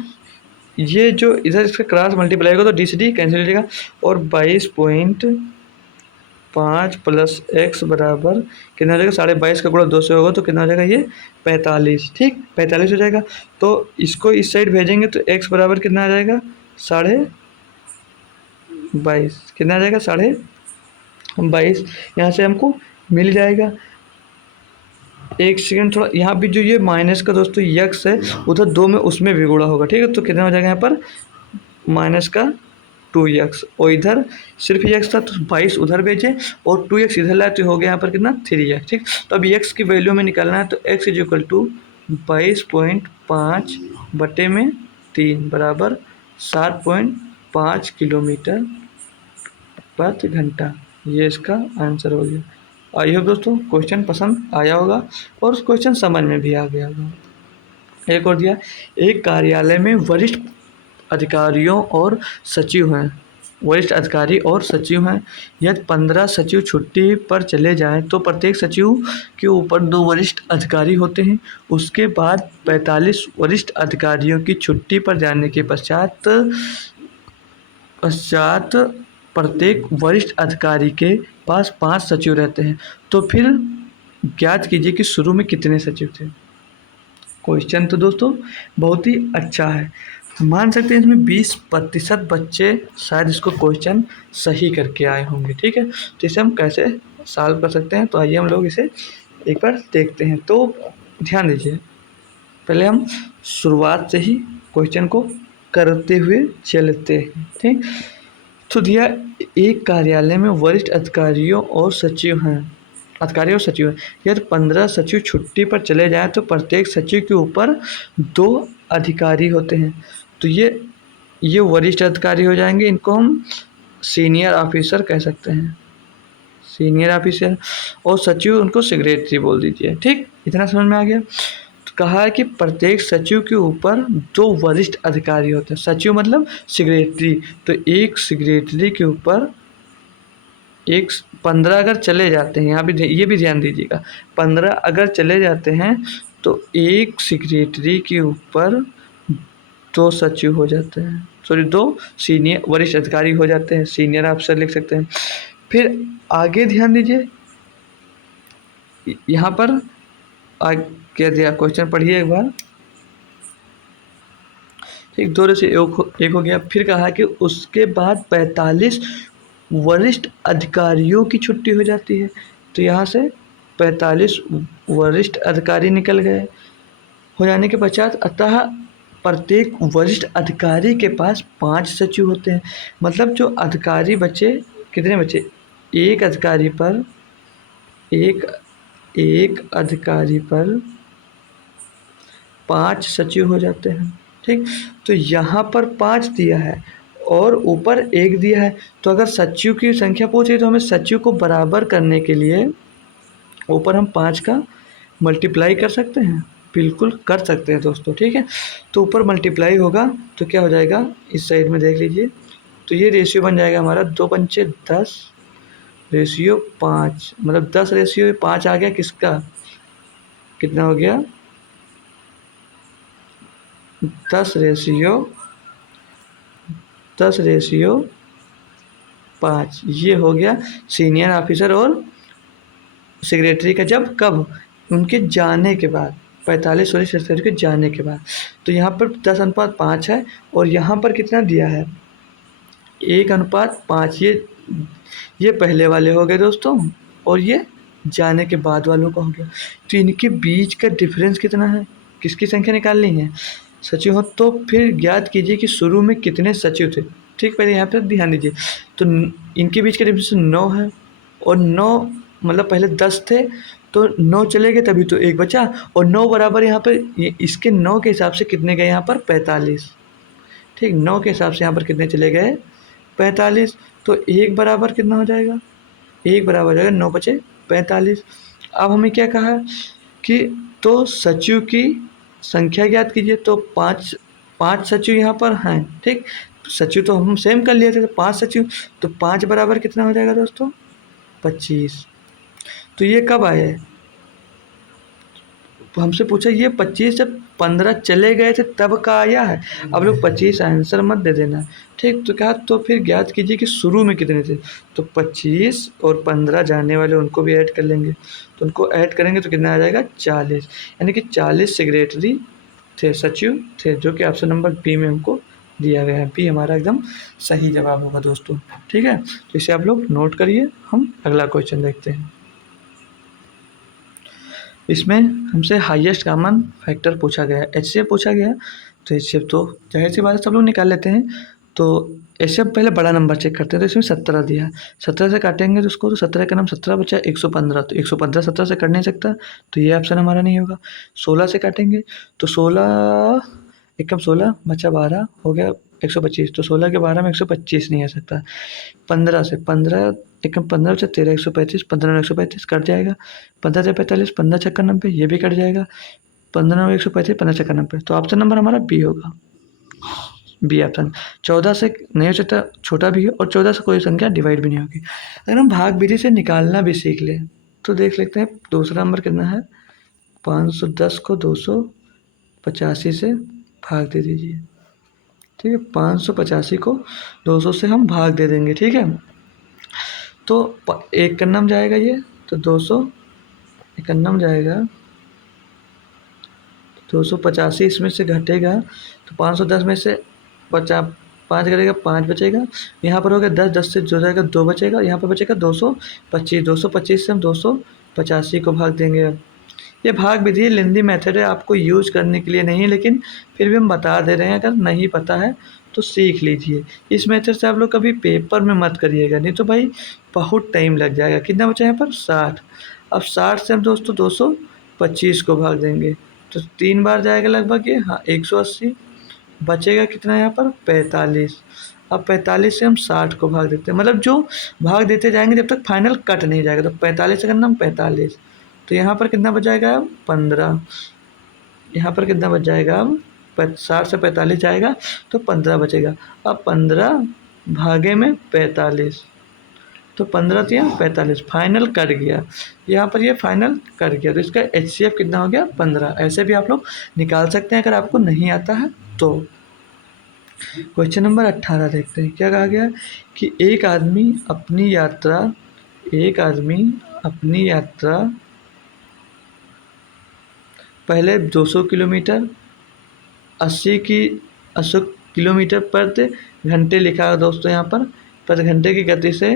ये जो इधर इसका क्रॉस मल्टीप्लाई होगा तो डी से डी कैंसिल हो जाएगा, और 22.5 प्लस एक्स बराबर कितना हो जाएगा, 22.5 का गुणा 2 से होगा तो कितना हो जाएगा, ये 45, ठीक, 45 हो जाएगा। तो इसको इस साइड भेजेंगे तो एक्स बराबर कितना आ जाएगा, 22.5, कितना आ जाएगा, 22.5, यहाँ से हमको मिल जाएगा। एक सेकंड, थोड़ा यहाँ भी जो ये माइनस का दोस्तों यक्स है उधर 2 में उसमें भी गुणा होगा, ठीक है। तो कितना हो जाएगा यहाँ पर माइनस का 2x, और इधर सिर्फ x था तो 22 उधर भेजे और 2x इधर लाए तो हो गया यहाँ पर कितना 3x, ठीक। तो अब x की वैल्यू में निकालना है तो x इज इक्वल टू 22.5 बटे में 3 बराबर 7.5 किलोमीटर प्रति घंटा। ये इसका आंसर हो गया। आई होप दोस्तों क्वेश्चन पसंद आया होगा और क्वेश्चन समझ में भी आ गया होगा। एक और दिया, एक कार्यालय में वरिष्ठ अधिकारियों और सचिव हैं, वरिष्ठ अधिकारी और सचिव हैं। यदि 15 सचिव छुट्टी पर चले जाएं तो प्रत्येक सचिव के ऊपर 2 वरिष्ठ अधिकारी होते हैं। उसके बाद 45 वरिष्ठ अधिकारियों की छुट्टी पर जाने के पश्चात पश्चात प्रत्येक वरिष्ठ अधिकारी के पास 5 सचिव रहते हैं। तो फिर ज्ञात कीजिए कि शुरू में कितने सचिव थे। क्वेश्चन तो दोस्तों बहुत ही अच्छा है, मान सकते हैं इसमें 20% बच्चे शायद इसको क्वेश्चन सही करके आए होंगे, ठीक है। तो इसे हम कैसे सॉल्व कर सकते हैं, तो आइए हम लोग इसे एक बार देखते हैं। तो ध्यान दीजिए, पहले हम शुरुआत से ही क्वेश्चन को करते हुए चलते हैं, ठीक। तो दिया, एक कार्यालय में वरिष्ठ अधिकारियों और सचिव हैं, अधिकारी और सचिव हैं। यदि 15 सचिव छुट्टी पर चले जाएं तो प्रत्येक सचिव के ऊपर 2 अधिकारी होते हैं। तो ये वरिष्ठ अधिकारी हो जाएंगे, इनको हम सीनियर ऑफिसर कह सकते हैं, सीनियर ऑफिसर, और सचिव उनको सेक्रेटरी बोल दीजिए, ठीक। इतना समझ में आ गया। तो कहा है कि प्रत्येक सचिव के ऊपर 2 वरिष्ठ अधिकारी होते हैं, सचिव मतलब सेक्रेटरी, तो एक सेक्रेटरी के ऊपर 15 अगर चले जाते हैं, यहाँ भी ये भी ध्यान दीजिएगा, 15 अगर चले जाते हैं तो एक सेक्रेटरी के ऊपर 2 सचिव हो जाते हैं, सॉरी 2 सीनियर वरिष्ठ अधिकारी हो जाते हैं, सीनियर अफसर लिख सकते हैं। फिर आगे ध्यान दीजिए, यहाँ पर क्या दिया, क्वेश्चन पढ़िए एक बार, ठीक। 2 से एक हो गया। फिर कहा कि उसके बाद 45 वरिष्ठ अधिकारियों की छुट्टी हो जाती है। तो यहाँ से 45 वरिष्ठ अधिकारी निकल गए। हो जाने के पश्चात अतः प्रत्येक वरिष्ठ अधिकारी के पास 5 सचिव होते हैं। मतलब जो अधिकारी बचे, कितने बचे, एक अधिकारी पर 5 सचिव हो जाते हैं, ठीक। तो यहाँ पर 5 दिया है और ऊपर 1 दिया है, तो अगर सचिव की संख्या पूछे तो हमें सचिव को बराबर करने के लिए ऊपर हम 5 का मल्टीप्लाई कर सकते हैं, बिल्कुल कर सकते हैं दोस्तों, ठीक है। तो ऊपर मल्टीप्लाई होगा तो क्या हो जाएगा, इस साइड में देख लीजिए, तो ये रेशियो बन जाएगा हमारा 2 पंचे 10 रेशियो 5, मतलब 10 रेशियो 5 आ गया, किसका कितना हो गया, 10 रेशियो 5, ये हो गया सीनियर ऑफिसर और सेक्रेटरी का जब कब उनके जाने के बाद, 45 सॉरी 47 के जाने के बाद। तो यहाँ पर 10:5 है और यहाँ पर कितना दिया है 1:5। ये पहले वाले हो गए दोस्तों और ये जाने के बाद वालों का हो गया। तो इनके बीच का डिफरेंस कितना है, किसकी संख्या निकालनी है, सचिव हो। तो फिर ज्ञात कीजिए कि शुरू में कितने सचिव थे। ठीक, पहले यहाँ पर ध्यान दीजिए। तो इनके बीच का डिफरेंस 9 है और 9 मतलब पहले 10 थे तो 9 चले गए तभी तो एक बचा, और 9 बराबर यहाँ पर इसके 9 के हिसाब से कितने गए यहाँ पर 45। ठीक, 9 के हिसाब से यहाँ पर कितने चले गए 45। तो एक बराबर कितना हो जाएगा, एक बराबर हो जाएगा 9 बचे 45। अब हमें क्या कहा है कि तो सचिव की संख्या ज्ञात कीजिए। तो पाँच सचिव यहाँ पर हैं। ठीक, सचिव तो हम सेम कर लिए थे, तो 5 सचिव। तो 5 बराबर कितना हो जाएगा दोस्तों 25। तो ये कब आए, हमसे पूछा ये 25 जब 15 चले गए थे तब का आया है। अब लोग 25 आंसर मत दे देना। ठीक, तो क्या, तो फिर ज्ञात कीजिए कि शुरू में कितने थे। तो 25 और 15 जाने वाले उनको भी ऐड कर लेंगे। तो उनको ऐड करेंगे तो कितना आ जाएगा 40, यानी कि 40 सेक्रेटरी थे, सचिव थे, जो कि ऑप्शन नंबर बी में हमको दिया गया है। बी हमारा एकदम सही जवाब होगा दोस्तों। ठीक है, तो इसे आप लोग नोट करिए। हम अगला क्वेश्चन देखते हैं। इसमें हमसे हाईएस्ट कॉमन फैक्टर पूछा गया है, एचसीएफ पूछा गया है। तो एचसीएफ तो जाहिर सी बात है सब लोग निकाल लेते हैं। तो एचसीएफ पहले बड़ा नंबर चेक करते हैं। तो इसमें 17 दिया है, 17 से काटेंगे तो उसको, तो 17 का नाम 17 बचा 115। तो 115 17 से कट नहीं सकता, तो ये ऑप्शन हमारा नहीं होगा। 16 से काटेंगे तो 16 एकम 16 बचा 12 हो गया 125। तो 16 के 12 में 125 नहीं आ सकता। 15 से 15 एकम 15 बचा 13 135, 15 9 135 कट जाएगा। 15 से 45 15 छक्का 90, ये भी कट जाएगा। 15 9 135 15 छक्का 90। तो ऑप्शन नंबर हमारा बी होगा, बी ऑप्शन। 14 से नहीं हो सकता, छोटा भी है, और 14 से कोई संख्या डिवाइड भी नहीं होगी। अगर हम भाग विधि से निकालना भी सीख लें तो देख लेते हैं दूसरा नंबर कितना है। 510 को 285 से भाग दे दीजिए। ठीक है, 585 को 200 से हम भाग दे देंगे। ठीक है, तो एक कन्नम जाएगा ये, तो 200 इकन्नम जाएगा, 285 इसमें से घटेगा तो 510 में से 5 करेगा 5 बचेगा। यहाँ पर हो गया 10, 10 से जो जाएगा 2 बचेगा। यहाँ पर बचेगा 225, 225 से हम 285 को भाग देंगे। अब ये भाग विधि लेंदी मेथड है, आपको यूज करने के लिए नहीं है, लेकिन फिर भी हम बता दे रहे हैं। अगर नहीं पता है तो सीख लीजिए। इस मेथड से आप लोग कभी पेपर में मत करिएगा, नहीं तो भाई बहुत टाइम लग जाएगा। कितना बचा यहाँ पर 60। अब 60 से हम दोस्तों 225 को भाग देंगे तो 3 बार जाएगा लगभग ये, हाँ 180। बचेगा कितना यहाँ पर 45। अब 45 से हम 60 को भाग देते हैं, मतलब जो भाग देते जाएंगे जब तक फाइनल कट नहीं जाएगा। तो 45 से करना हम 45, तो यहाँ पर कितना बच जाएगा अब 15। यहाँ पर कितना बच जाएगा अब 60 से 45 जाएगा तो 15 बचेगा। अब 15 भागे में 45, तो 15 तो यहाँ 45 फाइनल कट गया। यहाँ पर ये फाइनल कट गया, तो इसका एचसीएफ कितना हो गया 15। ऐसे भी आप लोग निकाल सकते हैं अगर आपको नहीं आता है तो। क्वेश्चन नंबर 18 देखते हैं, क्या कहा गया कि एक आदमी अपनी यात्रा पहले 200 किलोमीटर 80 किलोमीटर प्रति घंटे लिखा है दोस्तों। यहाँ पर प्रति घंटे की गति से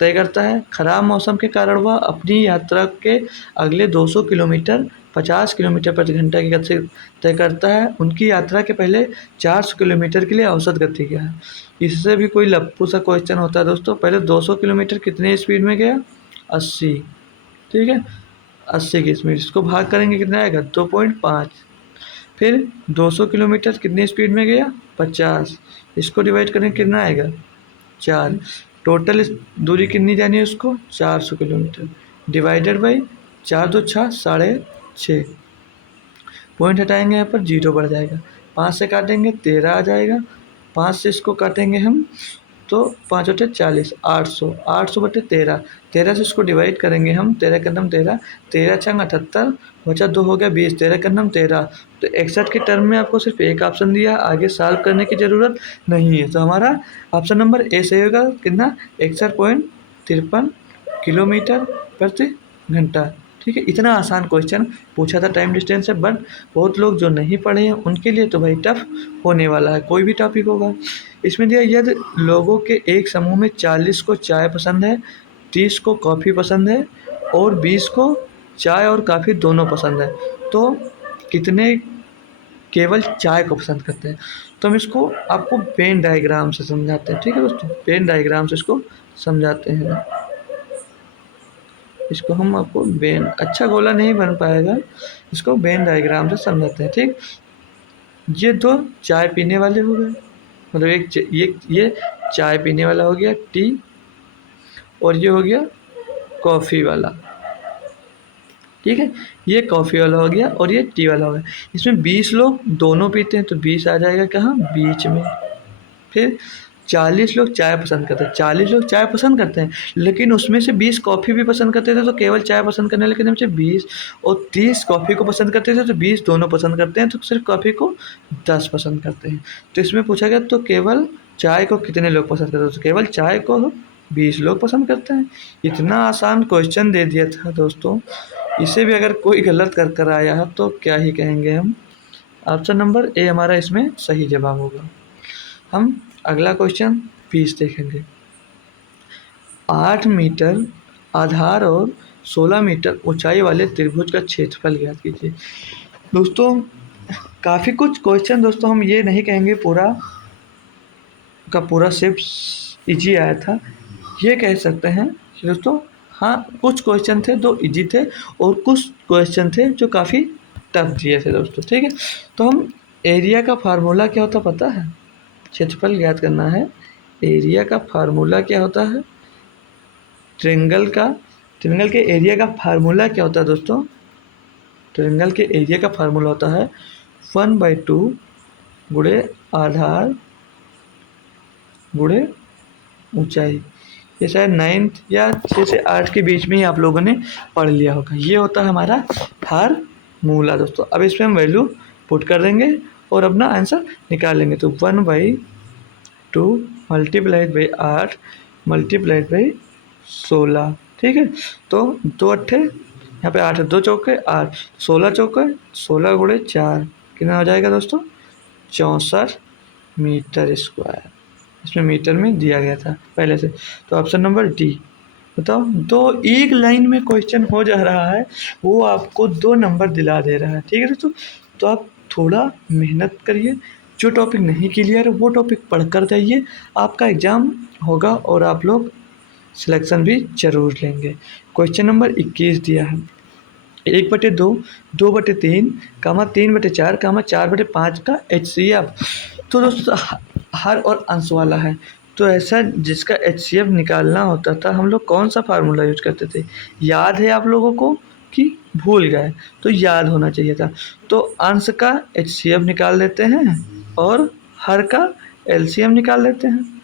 तय करता है। खराब मौसम के कारण वह अपनी यात्रा के अगले 200 किलोमीटर 50 किलोमीटर प्रति घंटा की गति से तय करता है। उनकी यात्रा के पहले 400 किलोमीटर के लिए औसत गति क्या है। इससे भी कोई लप्पू सा क्वेश्चन होता है दोस्तों। पहले 200 किलोमीटर कितने स्पीड में गया 80, ठीक है 80 की स्पीड, इसको भाग करेंगे कितना आएगा 2.5। फिर 200 किलोमीटर कितनी स्पीड में गया 50, इसको डिवाइड करेंगे कितना आएगा 4। टोटल दूरी कितनी जानी है उसको 400 किलोमीटर, डिवाइडेड बाई 4 2 6 6.5। पॉइंट हटाएंगे यहाँ पर 0 बढ़ जाएगा। 5 से काटेंगे 13 आ जाएगा। 5 से इसको काटेंगे हम तो 5 बटे 40, 800, 800 बटे 13, 13 से इसको डिवाइड करेंगे हम, 13 का नाम 13, 13 छंग 78, बचा 2 हो गया 20, 13 का नाम 13। तो 61 के टर्म में आपको सिर्फ एक ऑप्शन दिया, आगे सॉल्व करने की ज़रूरत नहीं है। तो हमारा ऑप्शन नंबर ए सही होगा। कितना 61.53 किलोमीटर प्रति घंटा। ठीक है, इतना आसान क्वेश्चन पूछा था टाइम डिस्टेंस से, बट बहुत लोग जो नहीं पढ़े हैं उनके लिए तो भाई टफ होने वाला है, कोई भी टॉपिक होगा। इसमें दिया यदि लोगों के एक समूह में 40 को चाय पसंद है, 30 को कॉफ़ी पसंद है और 20 को चाय और कॉफ़ी दोनों पसंद है, तो कितने केवल चाय को पसंद करते हैं। तो हम इसको आपको वेन डायग्राम से समझाते हैं। ठीक है दोस्तों, वेन डायग्राम से इसको समझाते हैं। इसको हम आपको वेन, अच्छा गोला नहीं बन पाएगा, इसको वेन डायग्राम से समझाते हैं। ठीक, ये दो चाय पीने वाले हो गए, मतलब ये चाय पीने वाला हो गया टी, और ये हो गया कॉफ़ी वाला। ठीक है, ये कॉफ़ी वाला हो गया और ये टी वाला हो गया। इसमें 20 लोग दोनों पीते हैं तो 20 आ जाएगा कहाँ, बीच में। फिर 40 लोग चाय पसंद करते हैं, 40 लोग चाय पसंद करते हैं, लेकिन उसमें से 20 कॉफ़ी भी पसंद करते थे तो केवल चाय पसंद करने लगे थे 20, और 30 कॉफ़ी को पसंद करते थे तो 20 दोनों पसंद करते हैं, तो सिर्फ कॉफ़ी को 10 पसंद करते हैं। तो इसमें पूछा गया तो केवल चाय को कितने लोग पसंद करते हैं, तो केवल चाय को 20 लोग पसंद करते हैं। इतना आसान क्वेश्चन दे दिया था दोस्तों, इसे भी अगर कोई गलत कर आया है तो क्या ही कहेंगे हम। ऑप्शन नंबर ए हमारा इसमें सही जवाब होगा। हम अगला क्वेश्चन 20 देखेंगे। 8 मीटर आधार और 16 मीटर ऊंचाई वाले त्रिभुज का क्षेत्रफल ज्ञात कीजिए। दोस्तों काफ़ी कुछ क्वेश्चन, दोस्तों हम ये नहीं कहेंगे पूरा का पूरा सिर्फ इजी आया था, ये कह सकते हैं कि दोस्तों हाँ कुछ क्वेश्चन थे जो इजी थे और कुछ क्वेश्चन थे जो काफ़ी टफ दिए थे दोस्तों। ठीक है, तो हम एरिया का फार्मूला क्या होता पता है, क्षेत्रफल ज्ञात करना है। एरिया का फार्मूला क्या होता है, ट्रायंगल के एरिया का फार्मूला क्या होता है दोस्तों, ट्रायंगल के एरिया का फार्मूला होता है 1/2 गुणे आधार गुणे ऊंचाई। ये शायद 9th या 6 से 8 के बीच में ही आप लोगों ने पढ़ लिया होगा। ये होता है हमारा फार्मूला दोस्तों। अब इसमें हम वैल्यू पुट कर देंगे और अपना आंसर निकाल लेंगे। तो 1/2 मल्टीप्लाइड बाई 8 मल्टीप्लाइड बाई 16। ठीक है, तो 2 अट्ठे यहाँ पे 8 2 चौके 8, 16 चौके 16 गुणे 4 कितना हो जाएगा दोस्तों, 64 मीटर स्क्वायर। इसमें मीटर में दिया गया था पहले से, तो ऑप्शन नंबर डी। बताओ, तो एक लाइन में क्वेश्चन हो जा रहा है, वो आपको 2 नंबर दिला दे रहा है। ठीक है दोस्तों, तो आप थोड़ा मेहनत करिए, जो टॉपिक नहीं क्लियर है वो टॉपिक पढ़ कर जाइए, आपका एग्ज़ाम होगा और आप लोग सिलेक्शन भी जरूर लेंगे। क्वेश्चन नंबर 21 दिया है 1/2 2/3 3/4 4/5 का HCF। तो दोस्तों हर और अंश वाला है, तो ऐसा जिसका HCF निकालना होता था हम लोग कौन सा फार्मूला यूज करते थे, याद है आप लोगों को कि भूल गए, तो याद होना चाहिए था। तो अंश का HCF निकाल देते हैं और हर का LCM निकाल देते हैं।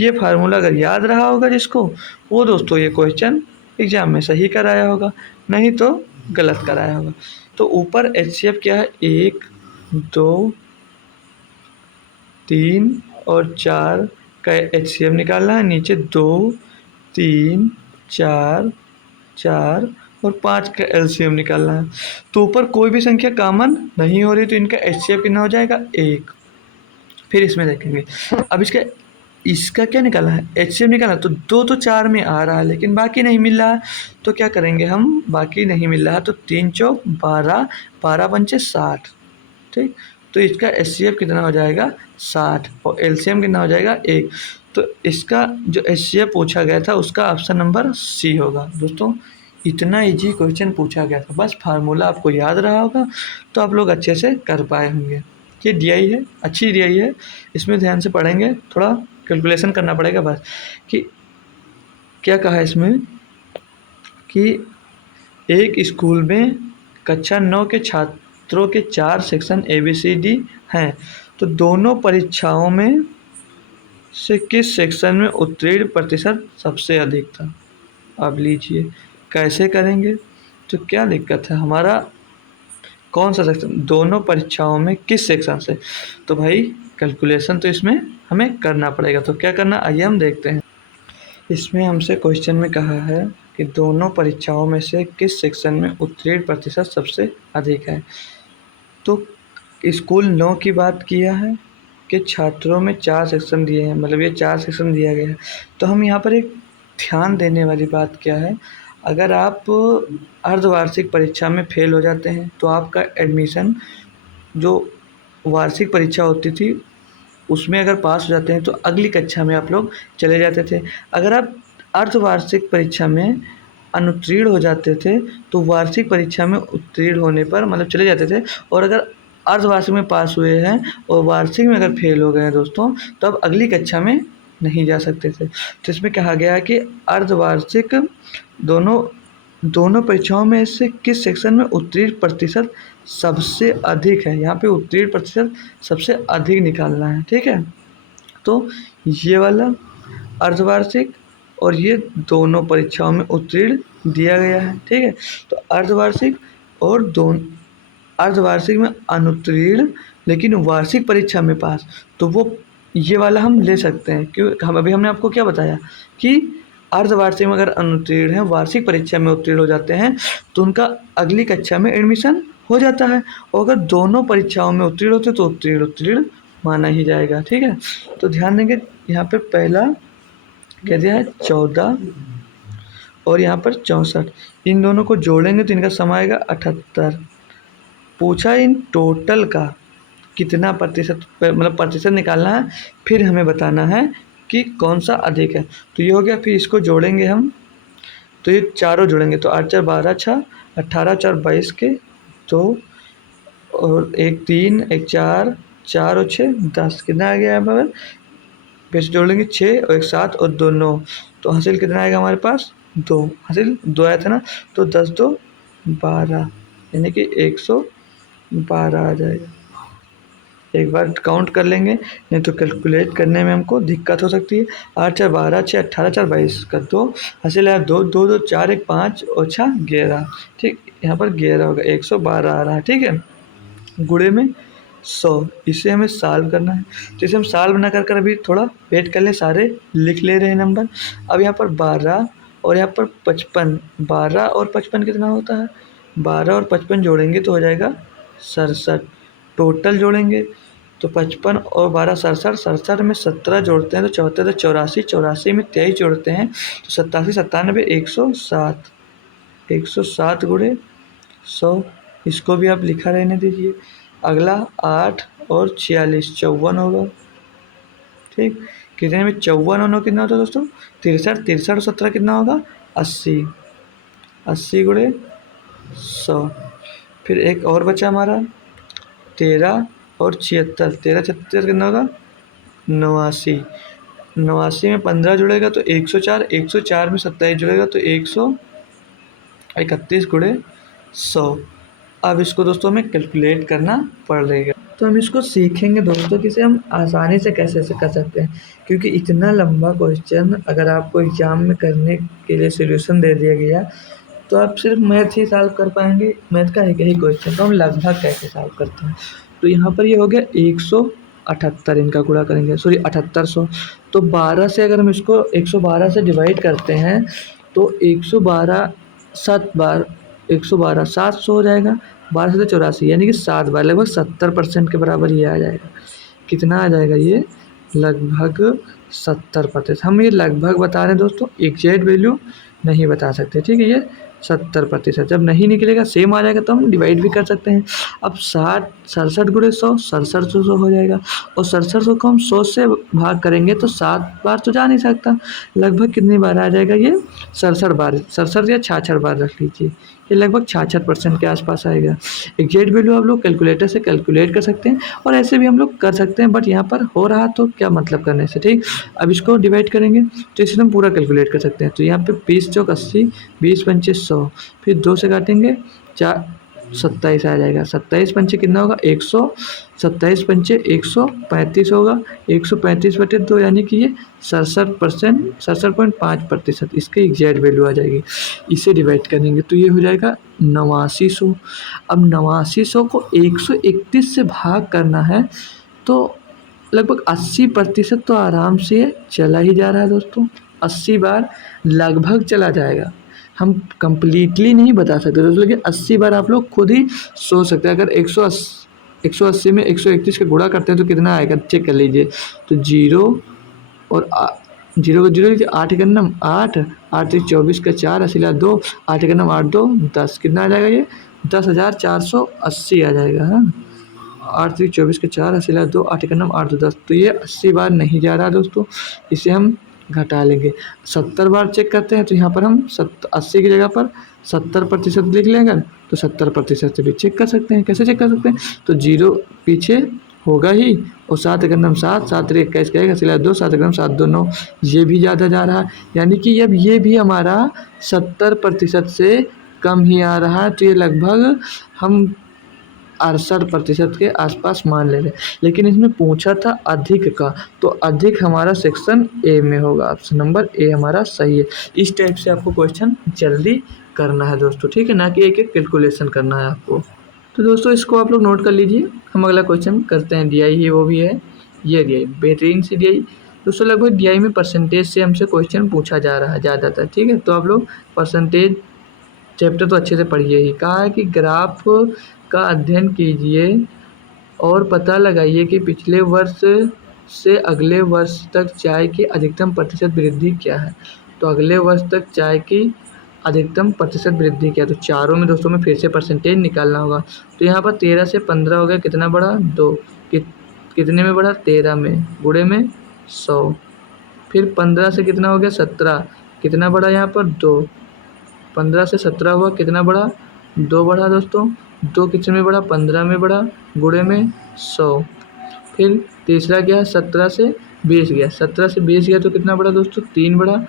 ये फार्मूला अगर याद रहा होगा जिसको, वो दोस्तों ये क्वेश्चन एग्जाम में सही कराया होगा, नहीं तो गलत कराया होगा। तो ऊपर HCF क्या है, 1 2 3 और 4 का HCF निकालना है, नीचे 2 3 4 4 और 5 का LCM निकालना है। तो ऊपर कोई भी संख्या कॉमन नहीं हो रही तो इनका HCF कितना हो जाएगा, 1। फिर इसमें देखेंगे, अब इसका क्या निकालना है, HCF निकालना, तो 2 तो 4 में आ रहा है लेकिन बाकी नहीं मिल रहा है, तो क्या करेंगे हम, बाकी नहीं मिल रहा है तो 3 चौक 12 12 पंचे 60। ठीक, तो इसका HCF कितना हो जाएगा 60 और LCM कितना हो जाएगा 1। तो इसका जो HCF पूछा गया था उसका ऑप्शन नंबर सी होगा। दोस्तों इतना इजी क्वेश्चन पूछा गया था, बस फार्मूला आपको याद रहा होगा तो आप लोग अच्छे से कर पाए होंगे। ये DI है, अच्छी DI है, इसमें ध्यान से पढ़ेंगे, थोड़ा कैलकुलेशन करना पड़ेगा बस। कि क्या कहा है इसमें कि एक स्कूल में कक्षा 9 के छात्रों के 4 सेक्शन ABCD हैं, तो दोनों परीक्षाओं में से किस सेक्शन में उत्तीर्ण प्रतिशत सबसे अधिक था। अब लीजिए कैसे करेंगे, तो क्या दिक्कत है, हमारा कौन सा सेक्शन, दोनों परीक्षाओं में किस सेक्शन से, तो भाई कैलकुलेशन तो इसमें हमें करना पड़ेगा। तो क्या करना, आइए हम देखते हैं। इसमें हमसे क्वेश्चन में कहा है कि दोनों परीक्षाओं में से किस सेक्शन में उत्तीर्ण प्रतिशत सबसे अधिक है। तो स्कूल 9 की बात किया है कि छात्रों में 4 सेक्शन दिए हैं, मतलब ये 4 सेक्शन दिया गया है। तो हम यहाँ पर एक ध्यान देने वाली बात क्या है, अगर आप अर्धवार्षिक परीक्षा में फेल हो जाते हैं तो आपका एडमिशन जो वार्षिक परीक्षा होती थी उसमें अगर पास हो जाते हैं तो अगली कक्षा में आप लोग चले जाते थे। अगर आप अर्धवार्षिक परीक्षा में अनुत्तीर्ण हो जाते थे तो वार्षिक परीक्षा में उत्तीर्ण होने पर मतलब चले जाते थे, और अगर अर्धवार्षिक में पास हुए हैं और वार्षिक में अगर फेल हो गए हैं दोस्तों तो अब अगली कक्षा में नहीं जा सकते थे। तो इसमें कहा गया है कि अर्धवार्षिक दोनों दोनों परीक्षाओं में से किस सेक्शन में उत्तीर्ण प्रतिशत सबसे अधिक है। यहाँ पे उत्तीर्ण प्रतिशत सबसे अधिक निकालना है, ठीक है। तो ये वाला अर्धवार्षिक और ये दोनों परीक्षाओं में उत्तीर्ण दिया गया है, ठीक है। तो अर्धवार्षिक और अर्धवार्षिक में अनुत्तीर्ण लेकिन वार्षिक परीक्षा में पास, तो वो ये वाला हम ले सकते हैं। क्यों, हम अभी हमने आपको क्या बताया कि अर्धवार्षिक में अगर अनुत्तीर्ण है वार्षिक परीक्षा में उत्तीर्ण हो जाते हैं तो उनका अगली कक्षा में एडमिशन हो जाता है, और अगर दोनों परीक्षाओं में उत्तीर्ण होते तो उत्तीर्ण माना ही जाएगा, ठीक है। तो ध्यान देंगे यहाँ पे पहला कह दिया है 14 और यहाँ पर 64, इन दोनों को जोड़ेंगे तो इनका सम आएगा 78। पूछा इन टोटल का कितना प्रतिशत, मतलब प्रतिशत निकालना है, फिर हमें बताना है कि कौन सा अधिक है। तो ये हो गया, फिर इसको जोड़ेंगे हम, तो ये चारों जोड़ेंगे तो 8 4 12 6 18 4 22 के 2 और 1 3 1 4 4 और 6 10, कितना आ गया यहाँ पर, फिर से जोड़ लेंगे 6 और 1 7 और 2 9, तो हासिल कितना आएगा हमारे पास 2, हासिल 2 आया था ना, तो 10 2 12 यानी कि 112 आ जाएगा। एक बार काउंट कर लेंगे, नहीं तो कैलकुलेट करने में हमको दिक्कत हो सकती है। 8 4 12 6 18 4 22 का 2, हासिल आया 2 2 2 4 1 5 और 6 11, ठीक, यहाँ पर 11 होगा, 112 आ रहा है, ठीक है। गुणे में 100, इसे हमें सॉल्व करना है। तो इसे हम सॉल्व ना कर अभी थोड़ा वेट कर लें, सारे लिख ले रहे हैं नंबर। अब यहाँ पर 12 और यहाँ पर 55, 12 और 55 कितना होता है, 12 और 55 जोड़ेंगे तो हो जाएगा 67। टोटल जोड़ेंगे तो 55 और 12 67, 67 में 17 जोड़ते हैं तो 74 84, 84 में 23 जोड़ते हैं तो 87 97 107, 107 गुणे 100, इसको भी आप लिखा रहने दीजिए। अगला 8 और 46 54 होगा, ठीक। कितने में 54 और कितना होता है दोस्तों 63, 63 और 17 कितना होगा 80, 80 गुणे 100। फिर एक और बचा हमारा 13 और 76, 13 76 कितना होगा 89, 89 में 15 जुड़ेगा तो 104, 104 में 27 जुड़ेगा तो 131 गुणे 100। अब इसको दोस्तों हमें कैलकुलेट करना पड़ेगा, तो हम इसको सीखेंगे दोस्तों कि इसे हम आसानी से कैसे कर सकते हैं, क्योंकि इतना लंबा क्वेश्चन अगर आपको एग्ज़ाम में करने के लिए सॉल्यूशन दे दिया गया तो आप सिर्फ मैथ ही सॉल्व कर पाएंगे। मैथ का एक ही क्वेश्चन, तो हम लगभग कैसे सॉल्व करते हैं। तो यहाँ पर ये हो गया 178, इनका गुणा करेंगे, सॉरी 7800, तो 12 से अगर हम इसको 112 से डिवाइड करते हैं तो 112 7 बार 112 700 हो जाएगा, 12 से 84 यानी कि 7 बार, लगभग 70% के बराबर ये आ जाएगा। कितना आ जाएगा ये, लगभग 70%। हम ये लगभग बता रहे हैं दोस्तों, एग्जैक्ट वैल्यू नहीं बता सकते, ठीक है। ये 70%, जब नहीं निकलेगा सेम आ जाएगा तो हम डिवाइड भी कर सकते हैं। अब 67 गुणे 100, 6700 हो जाएगा, और 6700 को हम 100 से भाग करेंगे तो 7 बार तो जा नहीं सकता, लगभग कितनी बार आ जाएगा ये 67 बार, 67 या 66 बार रख लीजिए, ये लगभग 66% के आसपास आएगा। एग्जैक्ट वैल्यू आप लोग कैलकुलेटर से कैलकुलेट कर सकते हैं और ऐसे भी हम लोग कर सकते हैं, बट यहाँ पर हो रहा तो क्या मतलब करने से, ठीक। अब इसको डिवाइड करेंगे तो इसे हम पूरा कैलकुलेट कर सकते हैं। तो यहाँ पे 20 चौक 80, 20 पंचे 100, फिर 2 से काटेंगे 4 27 आ जाएगा, 27 पंचे कितना होगा 100, 27 पंचे 135 होगा, 135/2 यानी कि ये 67%, 67.5%, इसकी एग्जैक्ट वैल्यू आ जाएगी। इसे डिवाइड करेंगे तो ये हो जाएगा 8900। अब 8900 को 131 से भाग करना है तो लगभग 80% तो आराम से चला ही जा रहा है दोस्तों, 80 बार लगभग चला जाएगा। हम कंप्लीटली नहीं बता सकते दोस्तों, लेकिन 80 बार आप लोग खुद ही सोच सकते हैं। अगर 180 में 131 का गुणा करते हैं तो कितना आएगा, चेक कर लीजिए। तो जीरो और जीरो को जीरो लीजिए, 8 का नम 8, 8 24 का 4, 80 ला 2, 8 का नम 8 2 10, कितना आ जाएगा ये 10,480 आ जाएगा। हाँ, 8 24 का 4, 80 ला 2, 8 का नम 8 2 10, तो ये 80 बार नहीं जा रहा दोस्तों, इसे हम घटा लेंगे। 70 बार चेक करते हैं तो यहाँ पर हम 80 की जगह पर 70% लिख लेंगे, तो 70% से भी चेक कर सकते हैं। कैसे चेक कर सकते हैं, तो जीरो पीछे होगा ही, और 7 का नम 7, 7 21 का 1, 80 ला 2, 7 का नम 7 2 9, ये भी ज़्यादा जा रहा है, यानी कि अब ये भी हमारा 70% से कम ही आ रहा है। तो ये लगभग हम 68% के आसपास मान ले रहे हैं, लेकिन इसमें पूछा था अधिक का, तो अधिक हमारा सेक्शन ए में होगा, ऑप्शन नंबर ए हमारा सही है। इस टाइप से आपको क्वेश्चन जल्दी करना है दोस्तों, ठीक है, ना कि एक एक कैलकुलेशन करना है आपको। तो दोस्तों इसको आप लोग नोट कर लीजिए। हम अगला क्वेश्चन करते हैं, डीआई ही वो भी है, ये डीआई बेहतरीन सी डीआई दोस्तों। लगभग डीआई में परसेंटेज से हमसे क्वेश्चन पूछा जा रहा है ज़्यादातर, ठीक है। तो आप लोग परसेंटेज चैप्टर तो अच्छे से पढ़िए ही। कहा है कि ग्राफ का अध्ययन कीजिए और पता लगाइए कि पिछले वर्ष से अगले वर्ष तक चाय की अधिकतम प्रतिशत वृद्धि क्या है। तो अगले वर्ष तक चाय की अधिकतम प्रतिशत वृद्धि क्या है, तो चारों में दोस्तों में फिर से परसेंटेज निकालना होगा। तो यहाँ पर 13 से 15 हो गया, कितना बढ़ा 2, कितने में बढ़ा 13 में, गुणे में 100। फिर 15 से कितना हो गया 17, कितना बढ़ा यहाँ पर 2, 15 से 17 हुआ, कितना बढ़ा 2 बढ़ा दोस्तों, 2 कितने में बढ़ा 15 में बढ़ा, गुणे में 100। फिर तीसरा गया 17 से 20 गया, 17 से 20 गया तो कितना बढ़ा दोस्तों 3 बढ़ा,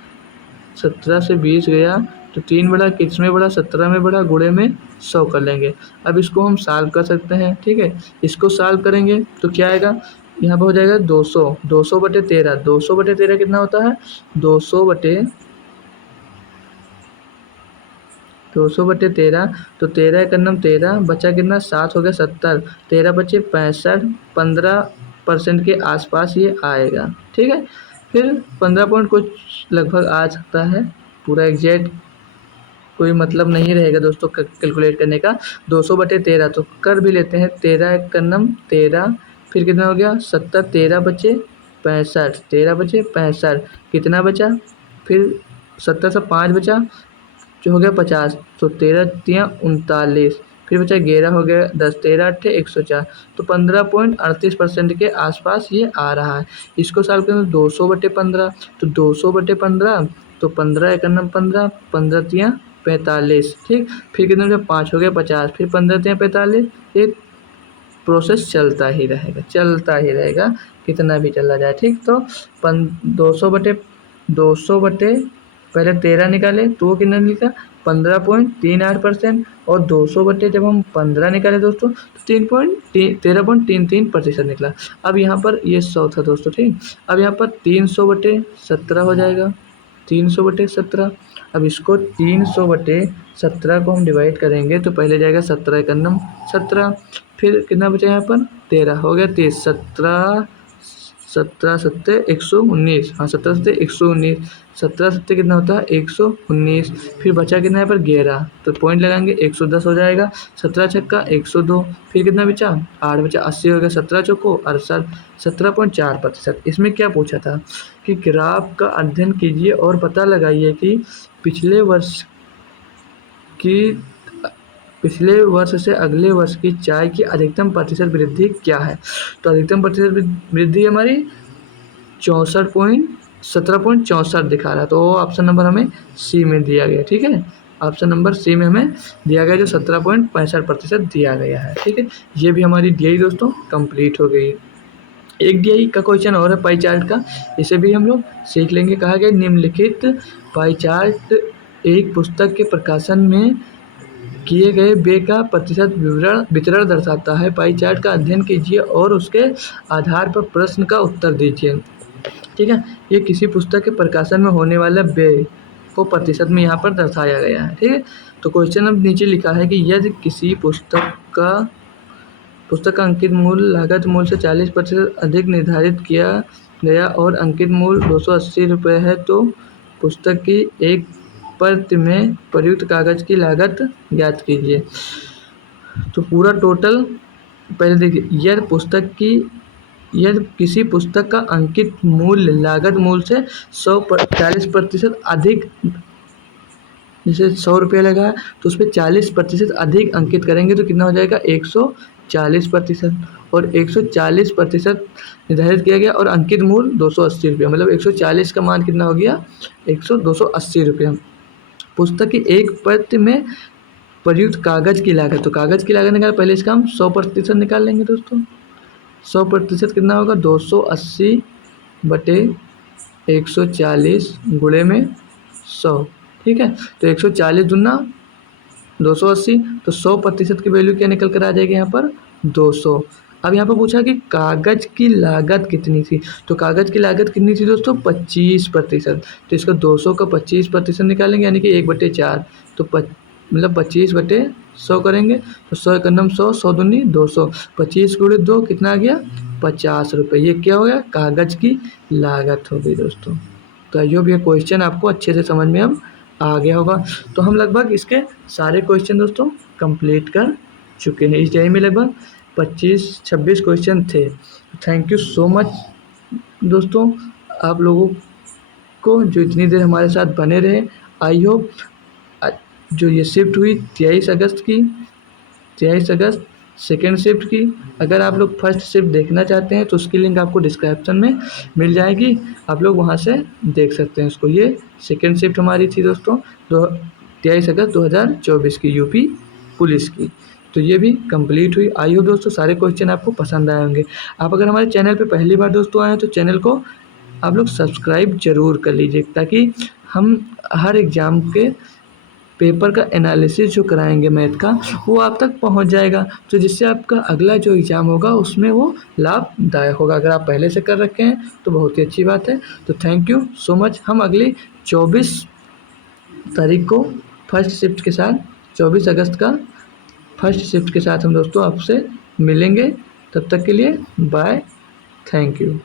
17 से 20 गया तो 3 बढ़ा, किस में बढ़ा 17 में बढ़ा, गुणे में 100 कर लेंगे। अब इसको हम सॉल्व कर सकते हैं, ठीक है। इसको सॉल्व करेंगे तो क्या आएगा, यहाँ पर हो जाएगा 200, 200 बटे 13, 200 बटे 13 कितना होता है 200 बटे 13, तो 13 का नम 13 बचा, कितना 7 हो गया 70, 13 बचे 65, 15% के आसपास ये आएगा, ठीक है। फिर 15 पॉइंट कुछ लगभग आ सकता है, पूरा एग्जैक्ट कोई मतलब नहीं रहेगा दोस्तों कैलकुलेट करने का। 200 बटे 13 तो कर भी लेते हैं, 13 का नम 13, फिर कितना हो गया 70, 13 बचे 65, 13 बचे 65, कितना बचा, फिर 70 से 5 बचा जो हो गया 50, तो 13 तियाँ 39, फिर बचा 11 हो गया 10, 13 अट्ठे 104, तो 15.38% के आसपास ये आ रहा है। इसको सॉल्व करें तो 200 बटे 15, तो 200 बटे 15 तो 15 एक नम 15, 15 तियाँ 45, ठीक। फिर कितने में 5 हो गया 50, फिर 15 तियाँ 45, एक प्रोसेस चलता ही रहेगा कितना भी चला जाए, ठीक। तो 200 बटे पहले 13 निकाले तो वो कितना निकला 15.38%, और 200 बटे जब हम 15 निकाले दोस्तों तो 13.33% निकला। अब यहाँ पर ये 100 था दोस्तों, ठीक। अब यहाँ पर 300 बटे 17 हो जाएगा, 300 बटे 17। अब इसको 300 बटे 17 को हम डिवाइड करेंगे तो पहले जाएगा 17 का नम 17, फिर कितना बचा यहाँ पर 13 हो गया 30, 17 सत्ते 119, हाँ 17 सत्ते 119, 17 सत्ते कितना होता है 119, फिर बचा कितना यहाँ पर 11, तो पॉइंट लगाएंगे 110 हो जाएगा, 17 छक्का 102, फिर कितना बचा 8 बचा, 80 हो गया, 17 चौको 68, 17.4%। इसमें क्या पूछा था कि ग्राफ का अध्ययन कीजिए और पता लगाइए कि पिछले वर्ष से अगले वर्ष की चाय की अधिकतम प्रतिशत वृद्धि क्या है। तो अधिकतम प्रतिशत वृद्धि हमारी 17.64 दिखा रहा है, तो ऑप्शन नंबर हमें सी में दिया गया, ठीक है। ऑप्शन नंबर सी में हमें दिया गया जो 17.65% दिया गया है, ठीक है। ये भी हमारी डीआई दोस्तों कंप्लीट हो गई। एक डीआई का क्वेश्चन और है पाई चार्ट का, इसे भी हम लोग सीख लेंगे। कहा गया निम्नलिखित पाई चार्ट एक पुस्तक के प्रकाशन में किए गए व्यय का प्रतिशत वितरण दर्शाता है। पाई चार्ट का अध्ययन कीजिए और उसके आधार पर प्रश्न का उत्तर दीजिए, ठीक है। ये किसी पुस्तक के प्रकाशन में होने वाला व्यय को प्रतिशत में यहाँ पर दर्शाया गया है, ठीक है। तो क्वेश्चन अब नीचे लिखा है कि यदि किसी पुस्तक का अंकित मूल्य लागत मूल्य से 40% अधिक निर्धारित किया गया और अंकित मूल्य 280 रुपये है, तो पुस्तक की एक प्रति में प्रयुक्त कागज़ की लागत ज्ञात कीजिए। तो पूरा टोटल पहले देखिए, यदि किसी पुस्तक का अंकित मूल्य लागत मूल्य से 40% अधिक, जैसे 100 रुपये लगा है तो उस पर 40% अधिक अंकित करेंगे तो कितना हो जाएगा 140%। और 140% निर्धारित किया गया और अंकित मूल्य 280 रुपये, मतलब 140 का मान कितना हो गया 280 रुपये। पुस्तक की एक प्रति में प्रयुक्त कागज़ की लागत, तो कागज़ की लागत निकाल, पहले इसका हम 100% निकाल लेंगे दोस्तों। 100% कितना होगा 280 बटे 140 गुणे में 100, ठीक है। तो 140 दूना 280, तो 100% की वैल्यू क्या निकल कर आ जाएगी यहाँ पर 200। अब यहाँ पर पूछा कि कागज़ की लागत कितनी थी, तो कागज़ की लागत कितनी थी दोस्तों 25%। तो इसका 200 का 25% निकालेंगे यानी कि 1/4, तो मतलब 25/100 करेंगे तो 100 का नम 100, 100 दूनी 200, 25 गुणे 2 कितना आ गया 50 रुपये। ये क्या हो गया कागज़ की लागत हो गई दोस्तों। तो आई होप ये क्वेश्चन आपको अच्छे से समझ में अब आ गया होगा। तो हम लगभग इसके सारे क्वेश्चन दोस्तों कंप्लीट कर चुके हैं। इस डे में लगभग 25-26 क्वेश्चन थे। थैंक यू सो मच दोस्तों आप लोगों को जो इतनी देर हमारे साथ बने रहे। आई होप जो ये शिफ्ट हुई 23 अगस्त सेकेंड शिफ्ट की, अगर आप लोग फर्स्ट शिफ्ट देखना चाहते हैं तो उसकी लिंक आपको डिस्क्रिप्शन में मिल जाएगी, आप लोग वहां से देख सकते हैं उसको। ये सेकेंड शिफ्ट हमारी थी दोस्तों 23 अगस्त 2024 की यूपी पुलिस की। तो ये भी कंप्लीट हुई। आई होप दोस्तों सारे क्वेश्चन आपको पसंद आए होंगे। आप अगर हमारे चैनल पे पहली बार दोस्तों आए हैं तो चैनल को आप लोग सब्सक्राइब जरूर कर लीजिए, ताकि हम हर एग्ज़ाम के पेपर का एनालिसिस जो कराएंगे मैथ का वो आप तक पहुंच जाएगा, तो जिससे आपका अगला जो एग्ज़ाम होगा उसमें वो लाभदायक होगा। अगर आप पहले से कर रखे हैं तो बहुत ही अच्छी बात है। तो थैंक यू सो मच। हम अगली 24 तारीख को फर्स्ट शिफ्ट के साथ, 24 अगस्त का फर्स्ट शिफ्ट के साथ हम दोस्तों आपसे मिलेंगे। तब तक के लिए बाय, थैंक यू।